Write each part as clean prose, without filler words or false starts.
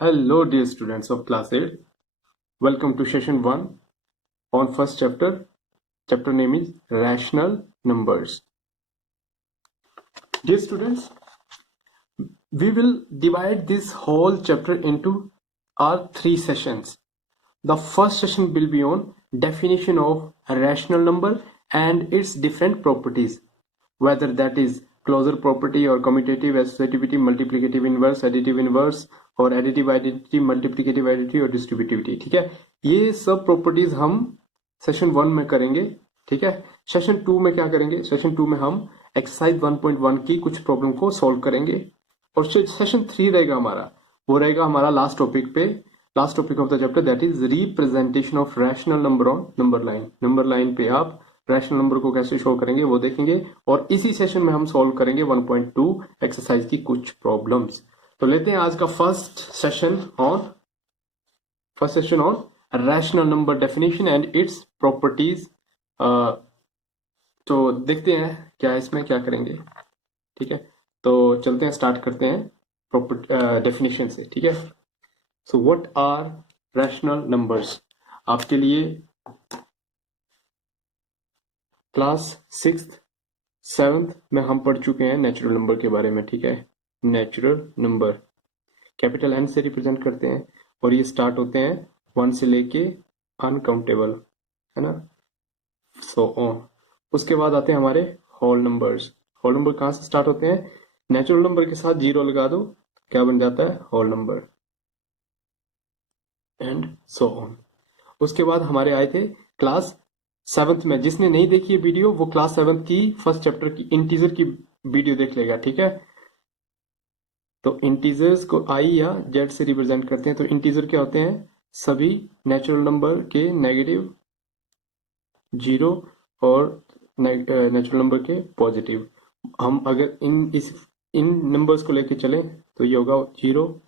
Hello, dear students of class 8. Welcome to session 1 on first chapter. Chapter name is Rational Numbers. Dear students, we will divide this whole chapter into our 3 sessions. The first session will be on definition of a rational number and its different properties, whether that is closure property or commutative, associativity, multiplicative inverse, additive inverse और additive identity, multiplicative identity और distributivity. ठीक है, ये सब properties हम session 1 में करेंगे. ठीक है, सेशन 2 में क्या करेंगे? सेशन 2 में हम एक्सरसाइज 1.1 की कुछ प्रॉब्लम को सॉल्व करेंगे और सेशन 3 रहेगा हमारा, वो रहेगा हमारा लास्ट टॉपिक पे, last topic of the chapter, that is representation of rational number on number line. Number line पे आप रैशनल नंबर को कैसे शो करेंगे वो देखेंगे और इसी सेशन में हम सॉल्व करेंगे 1.2 एक्सरसाइज की कुछ प्रॉब्लम्स. तो लेते हैं आज का first session on rational number definition and its properties. तो देखते हैं क्या इसमें क्या करेंगे. ठीक है, तो चलते हैं, स्टार्ट करते हैं डेफिनेशन से. ठीक है, so what are rational numbers? आपके लिए क्लास 6th 7th में हम पढ़ चुके हैं नेचुरल नंबर के बारे में. ठीक है, नेचुरल नंबर कैपिटल एन से रिप्रेजेंट करते हैं और ये स्टार्ट होते हैं 1 से लेके अनकाउंटेबल, है ना, सो ऑन. उसके बाद आते हैं हमारे होल नंबर्स. होल नंबर कहाँ से स्टार्ट होते हैं? नेचुरल नंबर के साथ 0 लगा दो, क्या बन जाता है? Whole number, and so on. उसके बाद हमारे आए थे क्लास 7th में. जिसने नहीं देखी है वीडियो वो क्लास 7th की फर्स्ट चैप्टर की इंटीजर की वीडियो देख लेगा. ठीक है, तो इंटीजर्स को आई या जेड से रिप्रेजेंट करते हैं. तो इंटीजर क्या होते हैं? सभी नेचुरल नंबर के नेगेटिव, 0 और नेचुरल नंबर के पॉजिटिव. हम अगर इन नंबर्स को लेके चलें तो ये होगा 0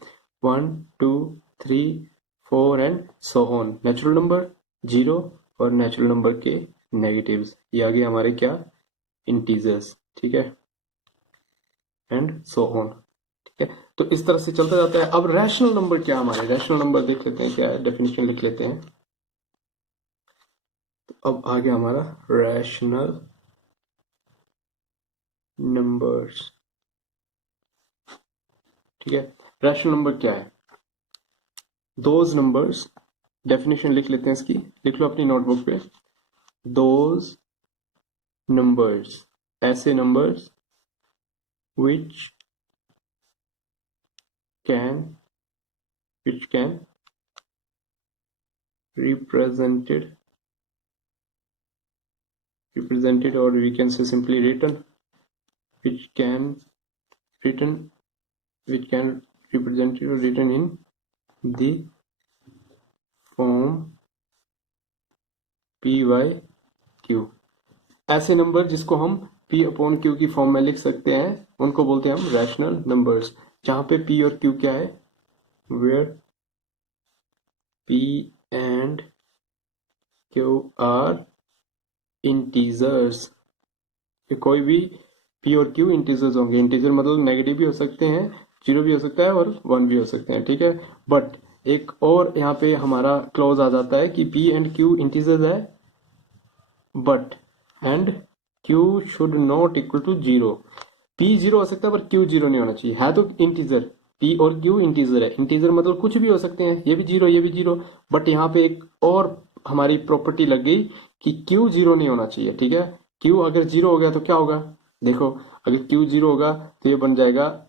1 2 3 4 and so on. Natural number 0 और नेचुरल नंबर के नेगेटिव्स, ये आगे हमारे क्या? इंटीजर्स. ठीक है, एंड सो ऑन. ठीक है, तो इस तरह से चलता जाता है. अब रैशनल नंबर क्या? हमारे रैशनल नंबर देख लेते हैं क्या है, डेफिनेशन लिख लेते हैं. तो अब आगे हमारा रैशनल नंबर्स. ठीक है, रैशनल नंबर क्या है? दोज नंबर्स, डेफिनेशन लिख लेते हैं इसकी, लिख लो अपनी नोटबुक पे. दोज नंबर्स, ऐसे numbers which can represented or we can say simply written, which can represented or written in the form p by q. ऐसे नंबर जिसको हम p अपॉन q की फॉर्म में लिख सकते हैं उनको बोलते हैं हम रैशनल नंबर्स. जहां पे p और q क्या है? where p and q are integers. कोई भी p और q इंटीजर्स होंगे. इंटीजर मतलब नेगेटिव भी हो सकते हैं, 0 भी हो सकता है और 1 भी हो सकते हैं. ठीक है, बट एक और यहाँ पे हमारा क्लॉज आ जाता है कि p एंड q इंटीजर्स है, but and q should not equal to 0. p 0 हो सकता है पर q 0 नहीं होना चाहिए. है तो इंटीजर, p और q इंटीजर है. इंटीजर मतलब कुछ भी हो सकते हैं, ये भी 0 ये भी 0, बट यहाँ पे एक और हमारी प्रॉपर्टी लग गई कि q 0 नहीं होना चाहिए. ठीक है, q अगर 0 हो गया तो क्या होगा? देखो, अगर q 0 होगा तो ये बन जाएगा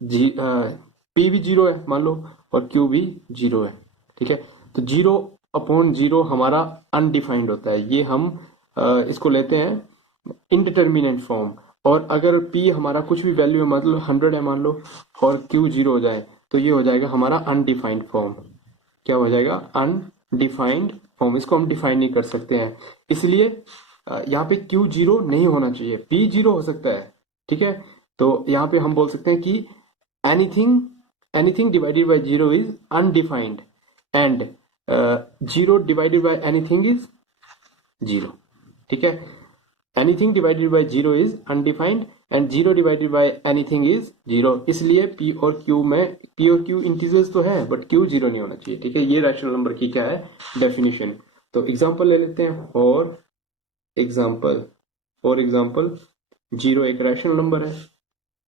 p भी 0 है मान लो और q भी 0 है. ठीक है, तो 0 अपॉन 0 हमारा अनडिफाइंड होता है. ये हम इसको लेते हैं इनडिटर्मिनेंट फॉर्म. और अगर p हमारा कुछ भी वैल्यू है, मतलब 100 है मान लो, और q 0 हो जाए तो ये हो जाएगा हमारा अनडिफाइंड फॉर्म. क्या हो जाएगा? Undefined form. इसको हम डिफाइन नहीं कर सकते हैं, इसलिए यहाँ पे q 0 नहीं होना चाहिए, p 0 हो सकता है. ठीक है, तो यहाँ पे हम बोल सकते हैं कि anything divided by 0 is undefined and 0 divided by anything is 0. ठीक है, anything divided by 0 is undefined and zero divided by anything is zero. इसलिए पी और क्यू इंटीजर्स तो है बट क्यू जीरो नहीं होना चाहिए। ठीक है, ये रैशनल नंबर की क्या है डेफिनेशन। तो एग्जांपल ले लेते हैं। फॉर एग्जांपल जीरो एक रैशनल नंबर है,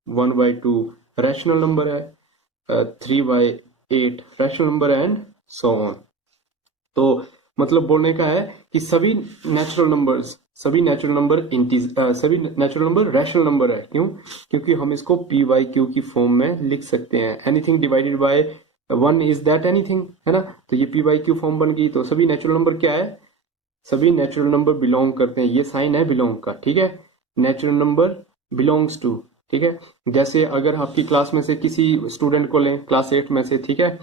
1/2 रैशनल नंबर है, 3/8 रैशनल नंबर है एंड सो ऑन। तो मतलब बोलने का है कि सभी नेचुरल नंबर रैशनल नंबर है। क्यों? क्योंकि हम इसको पी बाई क्यू की फॉर्म में लिख सकते हैं। Anything divided bye 1 is that anything, है ना। तो ये पी बाई क्यू फॉर्म बन गई। तो सभी नेचुरल नंबर क्या है? सभी नेचुरल नंबर बिलोंग करते हैं, ये साइन है बिलोंग का। ठीक है, नेचुरल नंबर बिलोंग्स टू। ठीक है, जैसे अगर आपकी क्लास में से किसी स्टूडेंट को लें, क्लास 8 में से, ठीक है,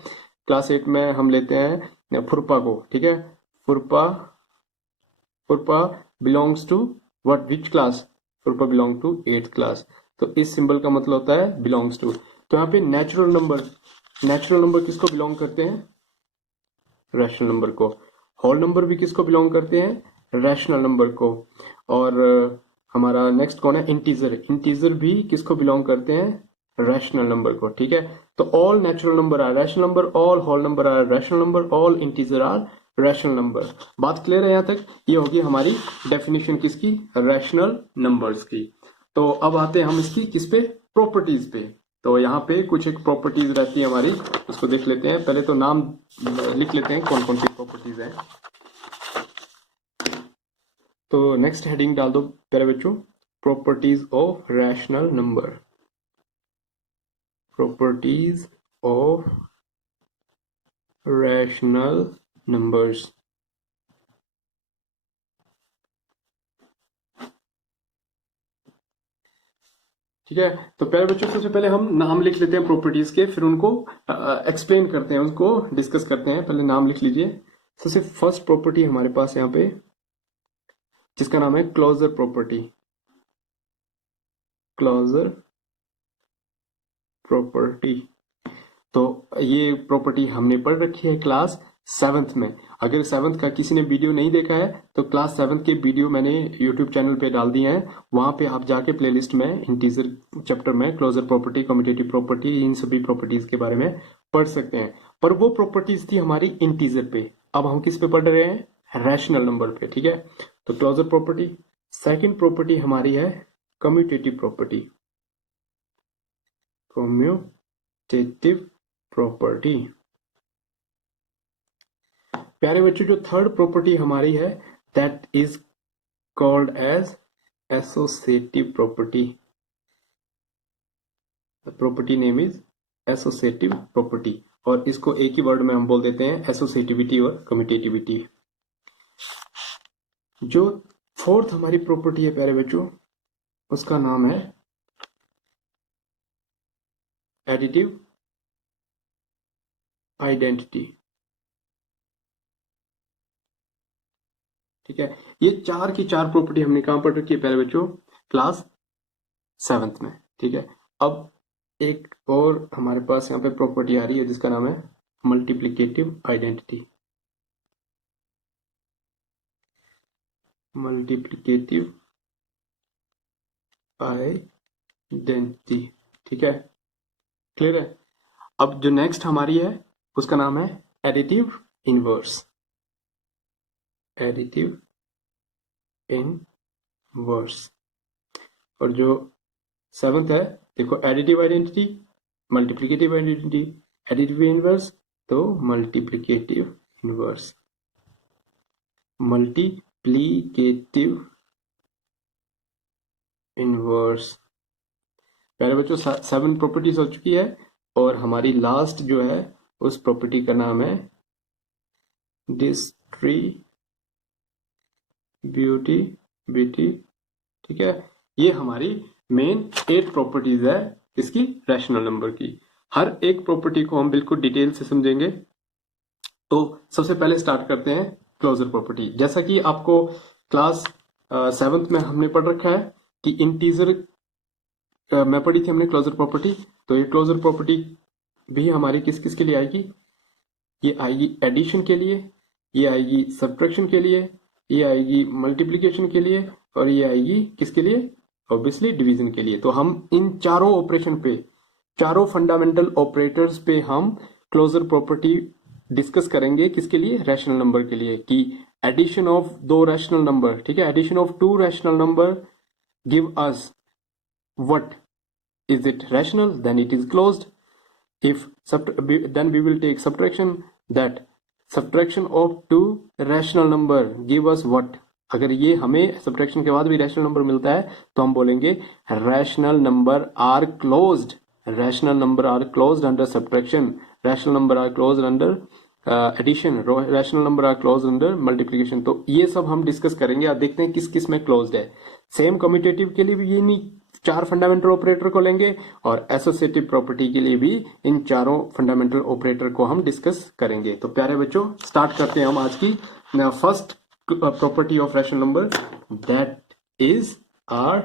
क्लास 8 में हम लेते हैं फुरपा को। ठीक है, फुरपा belongs to what, which class? फुरपा बिलोंग टू 8th क्लास। तो इस सिंबल का मतलब होता है बिलोंग्स टू। तो यहाँ पे नेचुरल नंबर किसको बिलोंग करते हैं? रैशनल नंबर को। होल नंबर भी किसको बिलोंग करते हैं? रैशनल नंबर को। और हमारा नेक्स्ट कौन है? इंटीजर भी किसको बिलोंग करते हैं? रैशनल नंबर को। ठीक है, तो all natural number are rational number, all whole number are rational number, all integer are rational number. बात क्लियर है यहाँ तक? ये होगी हमारी डेफिनेशन किसकी? रैशनल नंबर्स की। तो अब आते हैं हम इसकी किस पे? प्रॉपर्टीज पे। तो यहाँ पे कुछ एक प्रॉपर्टीज रहती है हमारी, उसको देख लेते हैं। पहले तो नाम लिख लेते हैं कौन कौन सी प्रॉपर्टीज हैं। तो नेक्स्ट हेडिंग डाल दो प्यारे बच्चों, properties of rational number. Properties of rational numbers. ठीक है, तो प्यारे बच्चों सबसे पहले हम नाम लिख लेते हैं प्रॉपर्टीज के, फिर उनको एक्सप्लेन करते हैं, उनको डिस्कस करते हैं। पहले नाम लिख लीजिए। सबसे फर्स्ट प्रॉपर्टी हमारे पास यहाँ पे जिसका नाम है क्लोजर प्रॉपर्टी। Closure property. तो ये प्रॉपर्टी हमने पढ़ रखी है क्लास 7th में। अगर 7th का किसी ने वीडियो नहीं देखा है तो क्लास 7th के वीडियो मैंने यूट्यूब चैनल पे डाल दिए हैं, वहां पे आप जाके प्लेलिस्ट में इंटीजर चैप्टर में क्लोजर प्रॉपर्टी, कम्यूटेटिव प्रॉपर्टी, इन सभी प्रॉपर्टीज के बारे में पढ़ सकते हैं। पर वो प्रॉपर्टीज थी हमारी इंटीजर पे, अब हम किस पे पढ़ रहे हैं? रैशनल नंबर पे। ठीक है, तो क्लोजर प्रॉपर्टी। सेकेंड प्रॉपर्टी हमारी है कम्यूटेटिव प्रॉपर्टी। Commutative property. प्यारे बच्चों, जो थर्ड प्रॉपर्टी हमारी है that is called as associative property. Property name is associative property, और इसको एक ही वर्ड में हम बोल देते हैं एसोसिएटिविटी और कम्यूटेटिविटी। जो फोर्थ हमारी प्रॉपर्टी है प्यारे बच्चों, उसका नाम है एडिटिव आइडेंटिटी। ठीक है, ये चार की चार प्रॉपर्टी हमने कहां पढ़ रखी है प्यारे बच्चों? क्लास 7th में। ठीक है, अब एक और हमारे पास यहाँ पे प्रॉपर्टी आ रही है जिसका नाम है मल्टीप्लिकेटिव आइडेंटिटी। Multiplicative identity. ठीक है, क्लियर है? अब जो नेक्स्ट हमारी है उसका नाम है एडिटिव इनवर्स। Additive inverse. और जो 7th है, देखो, additive identity, multiplicative identity, additive inverse, तो मल्टीप्लिकेटिव इनवर्स। Multiplicative inverse. पहले बच्चों 7 प्रॉपर्टीज हो चुकी है, और हमारी लास्ट जो है उस प्रॉपर्टी का नाम है डिस्ट्रीब्यूटिविटी। ठीक है, ये हमारी मेन 8 प्रॉपर्टीज है इसकी रैशनल नंबर की। हर एक प्रॉपर्टी को हम बिल्कुल डिटेल से समझेंगे। तो सबसे पहले स्टार्ट करते हैं क्लोजर प्रॉपर्टी। जैसा कि आपको क्लास 7th में हमने पढ़ रखा है कि इंटीजर में पढ़ी थी हमने क्लोजर प्रॉपर्टी। तो ये क्लोजर प्रॉपर्टी भी हमारी किस किस के लिए आएगी? ये आएगी एडिशन के लिए, ये आएगी सब्ट्रैक्शन के लिए, ये आएगी मल्टीप्लिकेशन के लिए, और ये आएगी किसके लिए? ऑब्वियसली डिवीजन के लिए। तो हम इन चारों ऑपरेशन पे, चारों फंडामेंटल ऑपरेटर्स पे हम क्लोजर प्रॉपर्टी डिस्कस करेंगे। किसके लिए? रैशनल नंबर के लिए, कि एडिशन ऑफ दो रैशनल नंबर, ठीक है, addition of two rational number give us what, is it rational, then it is closed. If then we will take subtraction, that subtraction of two rational number give us what. अगर ये हमें subtraction के बाद भी rational number मिलता है तो हम बोलेंगे rational number are closed, rational number are closed under subtraction, rational number are closed under addition, rational number are close under multiplication. तो ये सब हम डिस्कस करेंगे। आप देखते हैं किस किस में क्लोज्ड है। सेम कम्यूटेटिव के लिए भी ये नहीं चार फंडामेंटल ऑपरेटर को लेंगे और एसोसिएटिव प्रॉपर्टी के लिए भी इन चारों फंडामेंटल ऑपरेटर को हम डिस्कस करेंगे। तो प्यारे बच्चों, स्टार्ट करते हैं हम आज की first property of rational number, that is are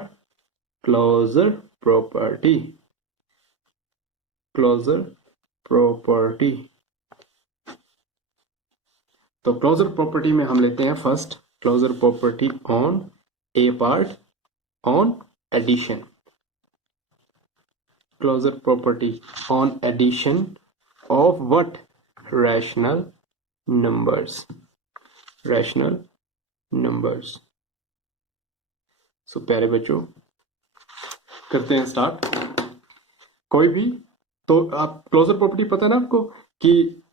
closure property. Closure property, तो क्लोजर प्रॉपर्टी में हम लेते हैं first closure property on a part, on addition. Closure property on addition of what? Rational numbers, rational numbers. So प्यारे बच्चों, करते हैं start. कोई भी, तो आप क्लोजर प्रॉपर्टी पता है ना आपको, कि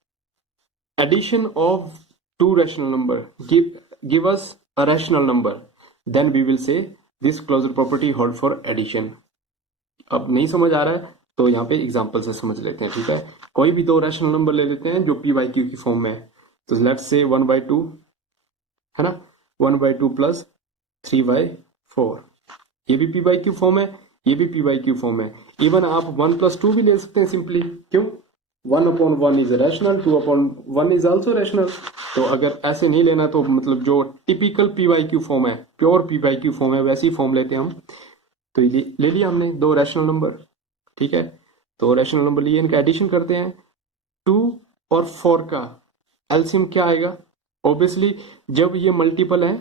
addition of two rational number give us a rational number, then we will say this closure property hold for addition. अब नहीं समझ आ रहा है तो यहाँ पे एग्जांपल से समझ लेते हैं, ठीक है। कोई भी दो रैशनल नंबर ले लेते हैं जो पी बाई क्यू की फॉर्म में है। तो लेट्स से 1/2 है ना, 1/2 प्लस 3/4, ये भी पी बाई क्यू फॉर्म है, ये भी पी बाई क्यू फॉर्म है। इवन आप 1+2 भी ले सकते हैं सिंपली, क्यों? 1/1 is rational, 2/1 is also rational. तो अगर ऐसे नहीं लेना तो मतलब जो typical P by Q form है, pure P by Q form है, वैसी फॉर्म लेते हैं हम। तो ये ले लिया हमने दो रैशनल नंबर, ठीक है। तो रैशनल नंबर लिए, इनका एडिशन करते हैं। 2 और 4 का एलसीएम क्या आएगा? ऑब्वियसली जब ये मल्टीपल है,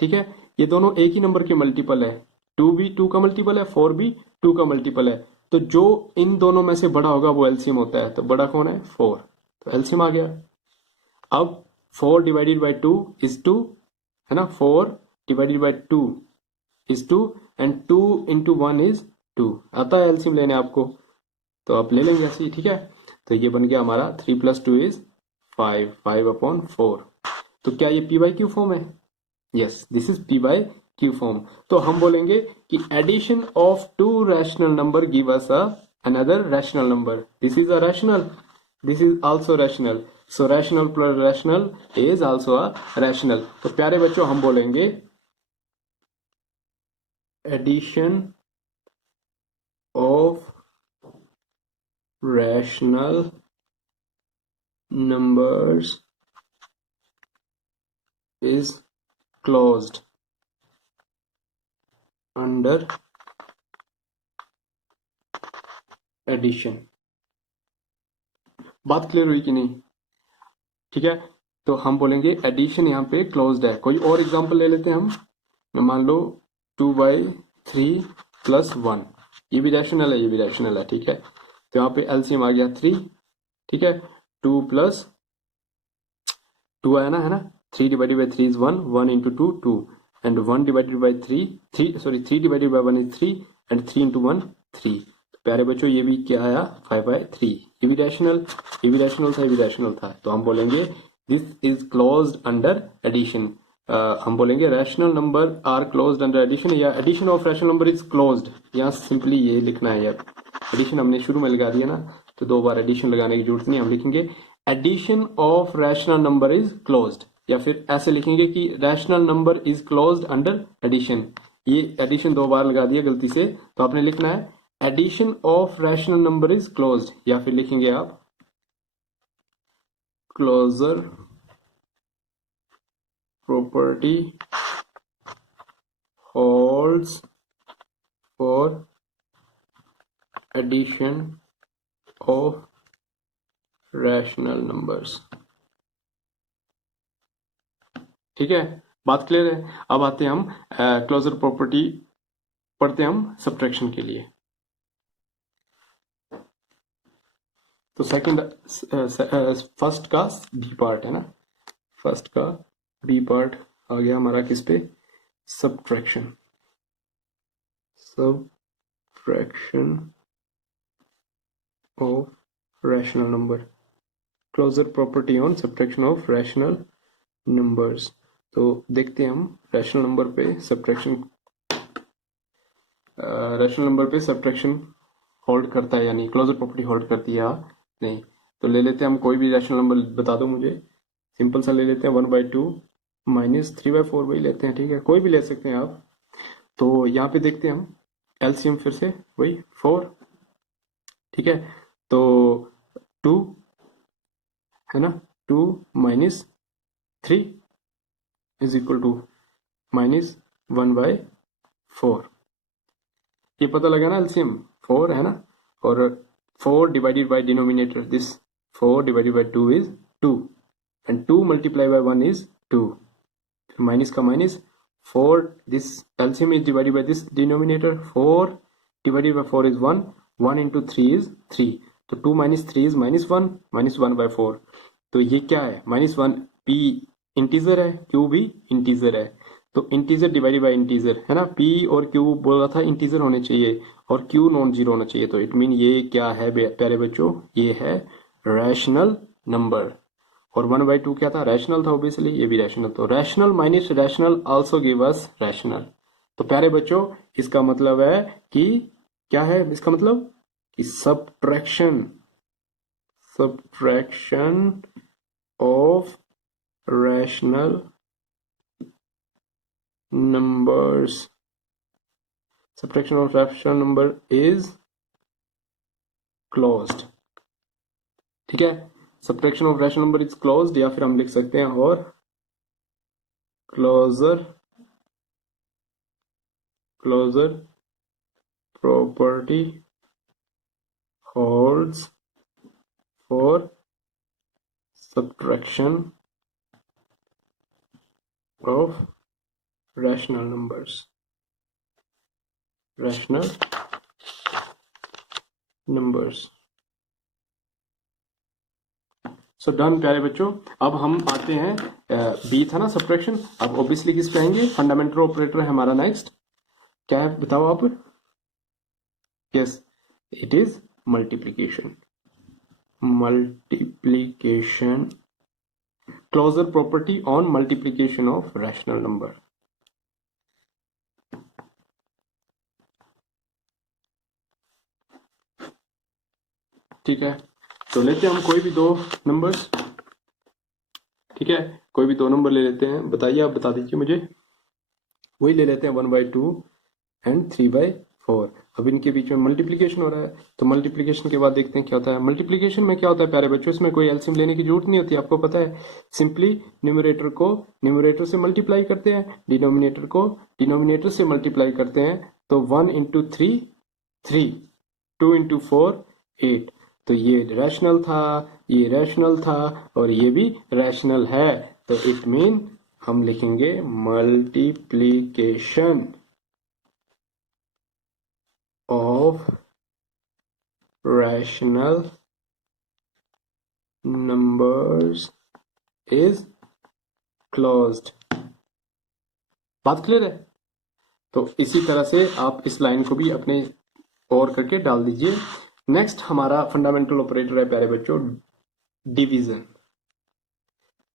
ठीक है, ये दोनों एक ही नंबर के मल्टीपल है, 2 भी 2 का मल्टीपल है, 4 भी 2 का मल्टीपल है, तो जो इन दोनों में से बड़ा होगा वो एलसीएम होता है। तो बड़ा कौन है? 4, तो एलसीएम आ गया। अब 4 डिवाइडेड बाई 2 इज 2, है ना, 4 divided by 2 is 2 and 2 into 1 is 2। आता है एलसीएम लेने आपको, तो आप ले लेंगे ऐसे ही, ठीक है। तो ये बन गया हमारा 3 + 2 इज 5, 5/4। तो क्या ये पी बाई क्यू फॉर्म है? Yes, this is P by Q form. तो हम बोलेंगे कि addition of two rational number give us another rational number. This is a rational, this is also rational, so rational plus rational is also a rational. तो प्यारे बच्चों, हम बोलेंगे addition of rational numbers is closed under addition. बात clear हुई कि नहीं? ठीक है, तो हम बोलेंगे एडिशन यहाँ पे क्लोज्ड है। कोई और एग्जांपल ले लेते हैं हम, मान लो 2/3 + 1, ये भी रैशनल है, ये भी रैशनल है, ठीक है। तो यहाँ पे एलसीएम आ गया 3, ठीक है, 2 + 2 आया ना, है ना, 3 divided by 3 is 1, 1 into 2 2, and 1 divided by 3 divided by 1 is 3, and 3 into 1 3। तो प्यारे बच्चों, ये भी क्या आया? 5/3। ये भी रैशनल, ये भी रैशनल था, ये भी रैशनल था। तो हम बोलेंगे this is closed under addition. हम बोलेंगे rational number are closed under addition, या addition of rational number is closed. यहाँ सिंपली ये लिखना है यार, एडिशन हमने शुरू में लगा दिया ना, तो 2 बार एडिशन लगाने की जरूरत नहीं। हम लिखेंगे addition of rational number is closed, या फिर ऐसे लिखेंगे कि rational number is closed under addition. ये एडिशन 2 बार लगा दिया गलती से, तो आपने लिखना है addition of rational number is closed, या फिर लिखेंगे आप closure property holds for addition of rational numbers। ठीक है, बात क्लियर है। अब आते हैं हम क्लोजर प्रॉपर्टी पढ़ते हैं हम सब्ट्रैक्शन के लिए। तो सेकंड फर्स्ट का बी पार्ट है ना, फर्स्ट का बी पार्ट आ गया हमारा किस पे, subtraction. Subtraction of rational number, closure property on subtraction of rational numbers. तो देखते हैं हम रैशनल नंबर पे सब्ट्रैक्शन, रैशनल नंबर पे सब्ट्रैक्शन होल्ड करता है या नहीं, क्लोजर प्रॉपर्टी होल्ड करती है या नहीं। तो ले लेते हैं हम कोई भी रैशनल नंबर, बता दो मुझे, सिंपल सा ले लेते हैं 1/2 माइनस 3/4 वही लेते हैं, ठीक है, कोई भी ले सकते हैं आप। तो यहाँ पे देखते हैं हम एलसीएम फिर से वही 4, ठीक है। तो 2 है ना, 2 minus 3 is equal to minus 1/4। ये पता लगा ना, एलसीएम 4 है ना, और 4 divided by denominator, this 4 divided by 2 is 2 and 2 multiply by 1 is 2, minus का minus 4, this LCM is divided by this denominator, 4 divided by 4 is 1, 1 into 3 is 3, तो 2 minus 3 is -1, -1/4। तो ये क्या है, -1, p इंटीजर है, q भी इंटीजर है, तो इंटीजर डिवाइडेड बाय इंटीजर है ना, p और q बोला था इंटीजर होने चाहिए और q नॉन जीरो होना चाहिए, तो इट मीन ये क्या है प्यारे बच्चों, ये है रैशनल नंबर। और 1/2 क्या था, रैशनल था ऑब्वियसली, ये भी रैशनल, तो rational minus rational also give us rational. तो प्यारे बच्चों इसका मतलब है कि क्या है, इसका मतलब कि subtraction of rational numbers, subtraction of rational number is closed, ठीक है। Subtraction of rational number is closed, या फिर हम लिख सकते हैं और closure property holds for subtraction of rational numbers, so done प्यारे बच्चों। अब हम आते हैं, बी था ना सब्ट्रैक्शन, अब ऑब्वियसली किस पे आएंगे, फंडामेंटल ऑपरेटर है हमारा नेक्स्ट, क्या है बताओ आप, yes it is multiplication, closure property on multiplication of rational number. ठीक है, तो लेते हैं हम कोई भी दो नंबर्स, ठीक है, कोई भी दो नंबर ले लेते हैं, बताइए, आप बता दीजिए मुझे, वही ले लेते हैं 1/2 एंड 3/4। अब इनके बीच में मल्टीप्लीकेशन हो रहा है, तो मल्टीप्लीकेशन के बाद देखते हैं क्या होता है। मल्टीप्लीकेशन में क्या होता है प्यारे बच्चों, इसमें कोई एलसीएम लेने की जरूरत नहीं होती, आपको पता है, सिंपली न्यूमरेटर को न्यूमरेटर से मल्टीप्लाई करते हैं, डिनोमिनेटर को डिनोमिनेटर से मल्टीप्लाई करते हैं, तो 1 into 3 3, 2 into 4 8, तो ये रैशनल था, ये रैशनल था और ये भी रैशनल है, तो इट मीन हम लिखेंगे multiplication of rational numbers is closed। बात क्लियर है? तो इसी तरह से आप इस लाइन को भी अपने और करके डाल दीजिए। नेक्स्ट हमारा फंडामेंटल ऑपरेटर है प्यारे बच्चों डिवीजन,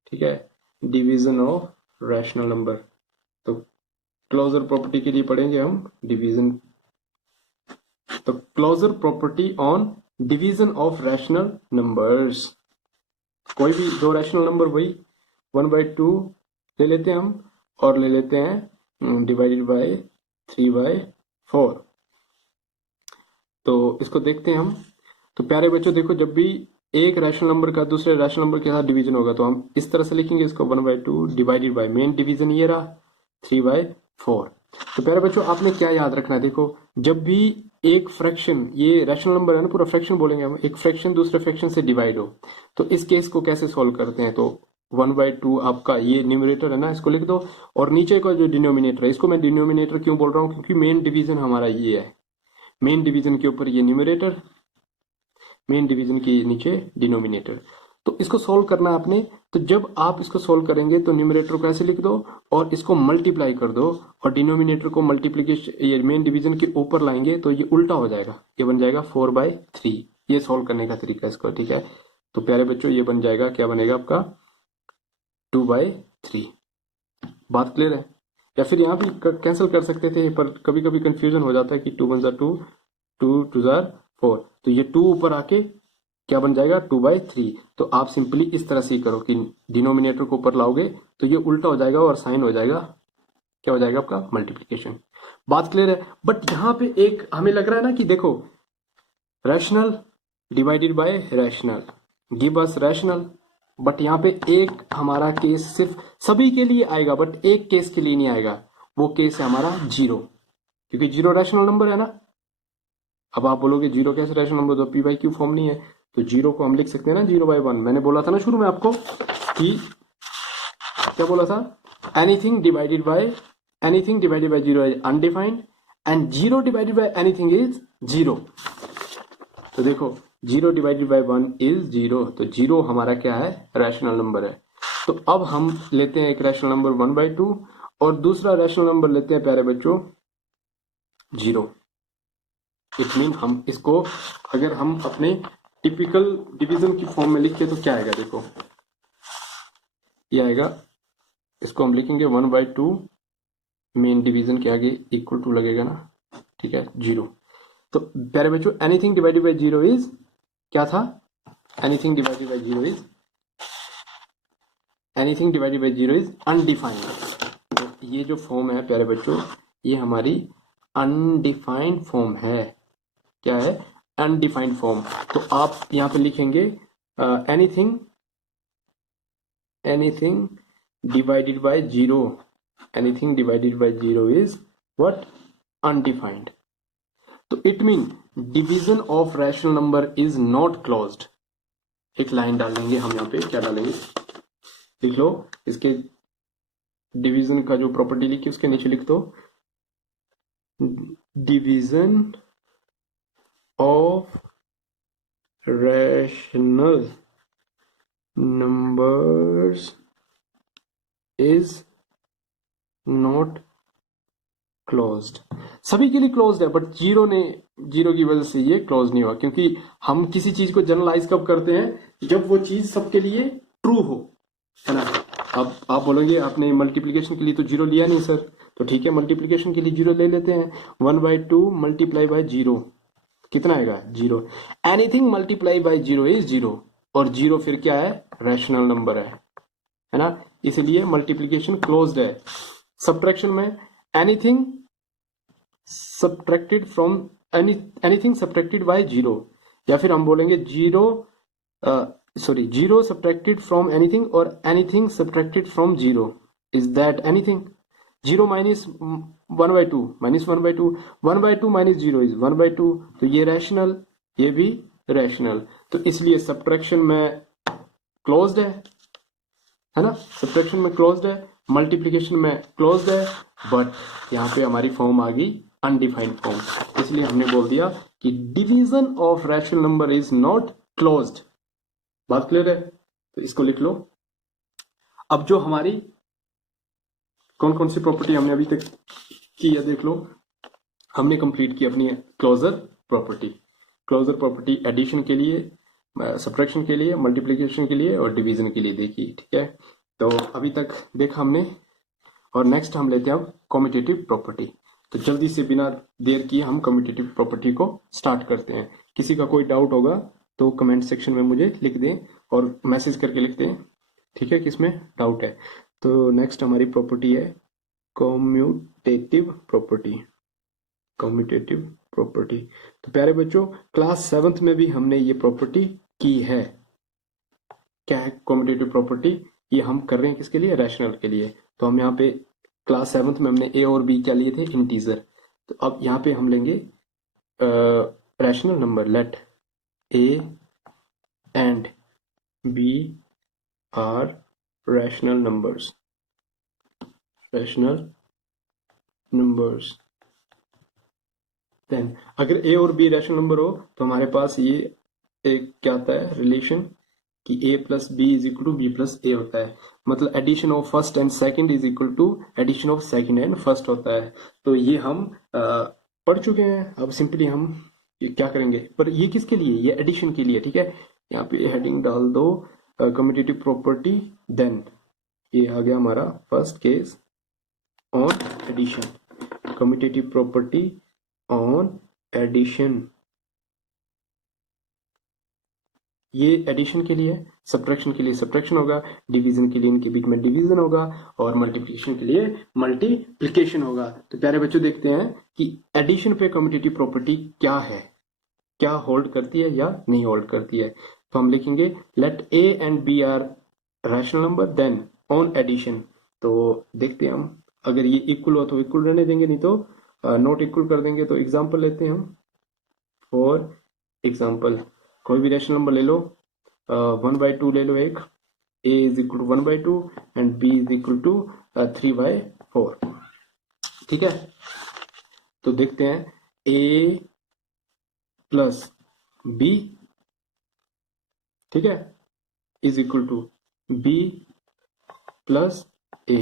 ठीक है, डिवीजन ऑफ रैशनल नंबर। तो क्लोजर प्रॉपर्टी के लिए पढ़ेंगे हम डिवीजन, तो closure property on division of rational numbers, कोई भी दो रैशनल नंबर वही 1/2 ले लेते हैं हम और ले लेते हैं डिवाइडेड बाय 3/4। तो इसको देखते हैं हम। तो प्यारे बच्चों देखो, जब भी एक रैशनल नंबर का दूसरे रैशनल नंबर के साथ डिवीजन होगा तो हम इस तरह से लिखेंगे इसको 1/2 डिवाइडेड बाय मेन डिवीजन ये रहा 3/4। तो प्यारे बच्चों आपने क्या याद रखना है, देखो जब भी एक फ्रैक्शन, ये रैशनल नंबर है ना, पूरा फ्रैक्शन बोलेंगे हम, एक फ्रैक्शन दूसरे फ्रैक्शन से डिवाइड हो, तो इस केस को कैसे सॉल्व करते हैं। तो 1/2 आपका ये न्यूमरेटर है ना, इसको लिख दो, और नीचे का जो डिनोमिनेटर है, इसको मैं डिनोमिनेटर क्यों बोल रहा हूँ, क्योंकि मेन डिवीजन हमारा ये है, मेन डिवीजन के ऊपर ये न्यूमरेटर, मेन डिवीजन के नीचे डिनोमिनेटर। तो इसको सोल्व करना है आपने। तो जब आप इसको सोल्व करेंगे तो न्यूमरेटर को ऐसे लिख दो और इसको मल्टीप्लाई कर दो, और डिनोमिनेटर को मल्टीप्लीकेशन ये मेन डिवीजन के ऊपर लाएंगे तो ये उल्टा हो जाएगा, ये बन जाएगा 4/3। ये सोल्व करने का तरीका इसका, ठीक है। तो प्यारे बच्चों ये बन जाएगा, क्या बनेगा आपका 2/3। बात क्लियर है? या फिर यहाँ भी कैंसिल कर सकते थे, पर कभी कभी कंफ्यूजन हो जाता है कि 2 × 2, 2 × 4, तो ये 2 ऊपर आके क्या बन जाएगा 2/3। तो आप सिंपली इस तरह से ही करो कि डिनोमिनेटर को ऊपर लाओगे तो ये उल्टा हो जाएगा और साइन हो जाएगा, क्या हो जाएगा आपका मल्टीप्लीकेशन। बात क्लियर है? बट यहाँ पे एक हमें लग रहा है ना कि देखो, rational divided by rational give us rational, but यहाँ पे एक हमारा केस सिर्फ सभी के लिए आएगा, बट एक केस के लिए नहीं आएगा, वो केस है हमारा 0, क्योंकि 0 रैशनल नंबर है ना। अब आप बोलोगे 0 कैसे रैशनल नंबर, तो p/q फॉर्म नहीं है, तो 0 को हम लिख सकते हैं ना 0/1। मैंने बोला था ना शुरू में आपको कि क्या बोला था, anything divided by 0 is undefined and 0 divided by anything is 0। तो देखो 0 डिवाइडेड बाय 1 इज 0, तो 0 हमारा क्या है, रैशनल नंबर है। तो अब हम लेते हैं एक रैशनल नंबर 1/2 और दूसरा रैशनल नंबर लेते हैं प्यारे बच्चों 0। इट मीन हम इसको अगर हम अपने टिपिकल डिवीजन की फॉर्म में लिखे तो क्या आएगा, देखो ये आएगा, इसको हम लिखेंगे 1/2 मेन डिवीजन के आगे इक्वल टू लगेगा ना, ठीक है 0। तो प्यारे बच्चों एनीथिंग डिवाइडेड बाय 0 इज क्या था, anything divided by 0 is undefined. तो ये जो फॉर्म है प्यारे बच्चों, ये हमारी अनडिफाइंड फॉर्म है। क्या है, अनडिफाइंड फॉर्म। तो आप यहां पे लिखेंगे anything divided by 0, anything divided by 0 is what, undefined. तो it mean division of rational number is not closed. एक लाइन डालेंगे हम यहाँ पे, क्या डालेंगे, लिख लो, इसके डिवीजन का जो प्रॉपर्टी लिखी उसके नीचे लिख दो, division of rational numbers is not closed. सभी के लिए क्लोज्ड है, बट 0 की वजह से ये क्लोज नहीं हुआ, क्योंकि हम किसी चीज को जनरलाइज कब करते हैं, जब वो चीज सबके लिए ट्रू हो, है ना। अब आप बोलोगे आपने मल्टीप्लीकेशन के लिए तो 0 लिया नहीं सर, तो ठीक है मल्टीप्लीकेशन के लिए 0 ले लेते हैं। 1/2 मल्टीप्लाई बाय 0 कितना आएगा 0। एनीथिंग मल्टीप्लाई बाय 0 इज 0, और 0 फिर क्या है, रैशनल नंबर है ना, इसलिए मल्टीप्लीकेशन क्लोज्ड है। सब्ट्रैक्शन में anything subtracted from anything subtracted by 0, या फिर हम बोलेंगे 0 सब्ट्रैक्टेड फ्रॉम एनीथिंग और anything subtracted from 0 is that anything. 0 minus 1/2 1/2 minus 0 is 1/2, तो ये रैशनल, ये भी रैशनल। तो इसलिए सब्ट्रैक्शन में क्लोज्ड है ना, सब्ट्रैक्शन में क्लोज्ड है, मल्टीप्लीकेशन में क्लोज्ड है, बट यहाँ पे हमारी फॉर्म आ गई अनडिफाइंड फॉर्म, इसलिए हमने बोल दिया कि division of rational number is not closed. बात क्लियर है? तो इसको लिख लो। अब जो हमारी कौन कौन सी प्रॉपर्टी हमने अभी तक की है देख लो। हमने कंप्लीट की अपनी क्लोजर प्रॉपर्टी एडिशन के लिए, सब्ट्रैक्शन के लिए, मल्टीप्लिकेशन के लिए और डिवीजन के लिए देखी, ठीक है। तो अभी तक देखा हमने, और नेक्स्ट हम लेते हैं अब कम्यूटेटिव प्रॉपर्टी। तो जल्दी से बिना देर किए हम कम्यूटेटिव प्रॉपर्टी को स्टार्ट करते हैं। किसी का कोई डाउट होगा तो कमेंट सेक्शन में मुझे लिख दें और मैसेज करके लिख दें, ठीक है, किसमें डाउट है। तो नेक्स्ट हमारी प्रॉपर्टी है कम्यूटेटिव प्रॉपर्टी। तो प्यारे बच्चों क्लास 7th में भी हमने ये प्रॉपर्टी की है। क्या है कम्यूटेटिव प्रॉपर्टी, ये हम कर रहे हैं किसके लिए, रैशनल के लिए। तो हम यहाँ पे क्लास 7th में हमने ए और बी क्या लिए थे, इंटीजर। तो अब यहाँ पे हम लेंगे rational number, let A and B are rational numbers then अगर ए और बी रैशनल नंबर हो तो हमारे पास ये एक क्या आता है रिलेशन कि a plus B is equal to B plus A होता है, मतलब addition of first and second is equal to addition of second and first होता है। तो ये हम पढ़ चुके हैं। अब सिंपली हम ये क्या करेंगे, पर ये किसके लिए, ये एडिशन के लिए, ठीक है। यहाँ पे हेडिंग डाल दो कम्यूटेटिव प्रॉपर्टी, देन ये आ गया हमारा first case on addition, commutative property on addition. ये एडिशन के लिए, सब्ट्रैक्शन के लिए सब्ट्रैक्शन होगा, डिवीजन के लिए इनके बीच में डिवीजन होगा, और मल्टीप्लिकेशन के लिए मल्टीप्लिकेशन होगा। तो प्यारे बच्चों देखते हैं कि एडिशन पे कम्यूटेटिव प्रॉपर्टी क्या है, क्या होल्ड करती है या नहीं होल्ड करती है। तो हम लिखेंगे let A and B are rational number then on addition. तो देखते हैं हम, अगर ये इक्वल हो तो इक्वल रहने देंगे, नहीं तो नॉट इक्वल कर देंगे। तो एग्जांपल लेते हैं हम। फॉर एग्जांपल कोई भी रैशनल नंबर ले लो, 1/2 ले लो एक, a is equal to 1/2 and b is equal to 3/4, ठीक है। तो देखते हैं a प्लस b, ठीक है, is equal to b plus a।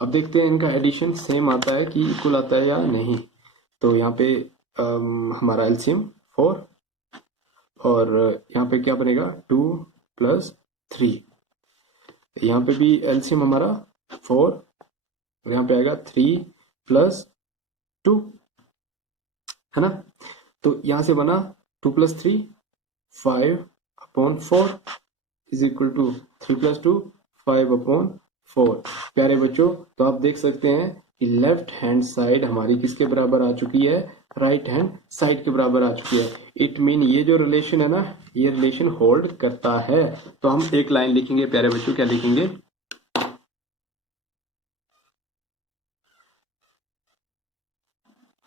अब देखते हैं इनका एडिशन सेम आता है कि इक्वल आता है या नहीं। तो यहाँ पे हमारा एलसीएम 4, और यहाँ पे क्या बनेगा 2 प्लस 3। यहाँ पे भी एलसीएम हमारा 4, और यहाँ पे आएगा 3 प्लस 2, है ना। तो यहाँ से बना 2 plus 3 5/4 is equal to 3 plus 2 5/4। प्यारे बच्चों, तो आप देख सकते हैं कि लेफ्ट हैंड साइड हमारी किसके बराबर आ चुकी है, राइट हैंड साइड के बराबर आ चुकी है। इट मीन ये जो रिलेशन है ना, ये रिलेशन होल्ड करता है। तो हम एक लाइन लिखेंगे प्यारे बच्चों, क्या लिखेंगे,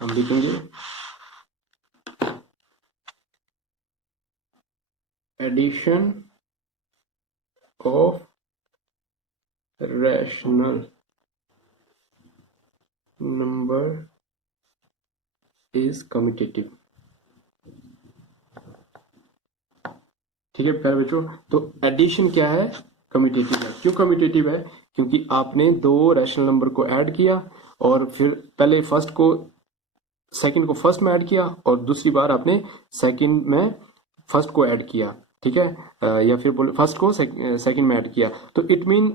हम लिखेंगे addition of rational number is commutative, ठीक है प्यारे बच्चों। तो एडिशन क्या है, कम्यूटेटिव है। क्यों कम्यूटेटिव है, क्योंकि आपने दो रैशनल नंबर को ऐड किया, और फिर पहले फर्स्ट को सेकंड को फर्स्ट में ऐड किया, और दूसरी बार आपने सेकंड में फर्स्ट को ऐड किया, ठीक है, या फिर बोले फर्स्ट को सेकंड में ऐड किया। तो इट मीन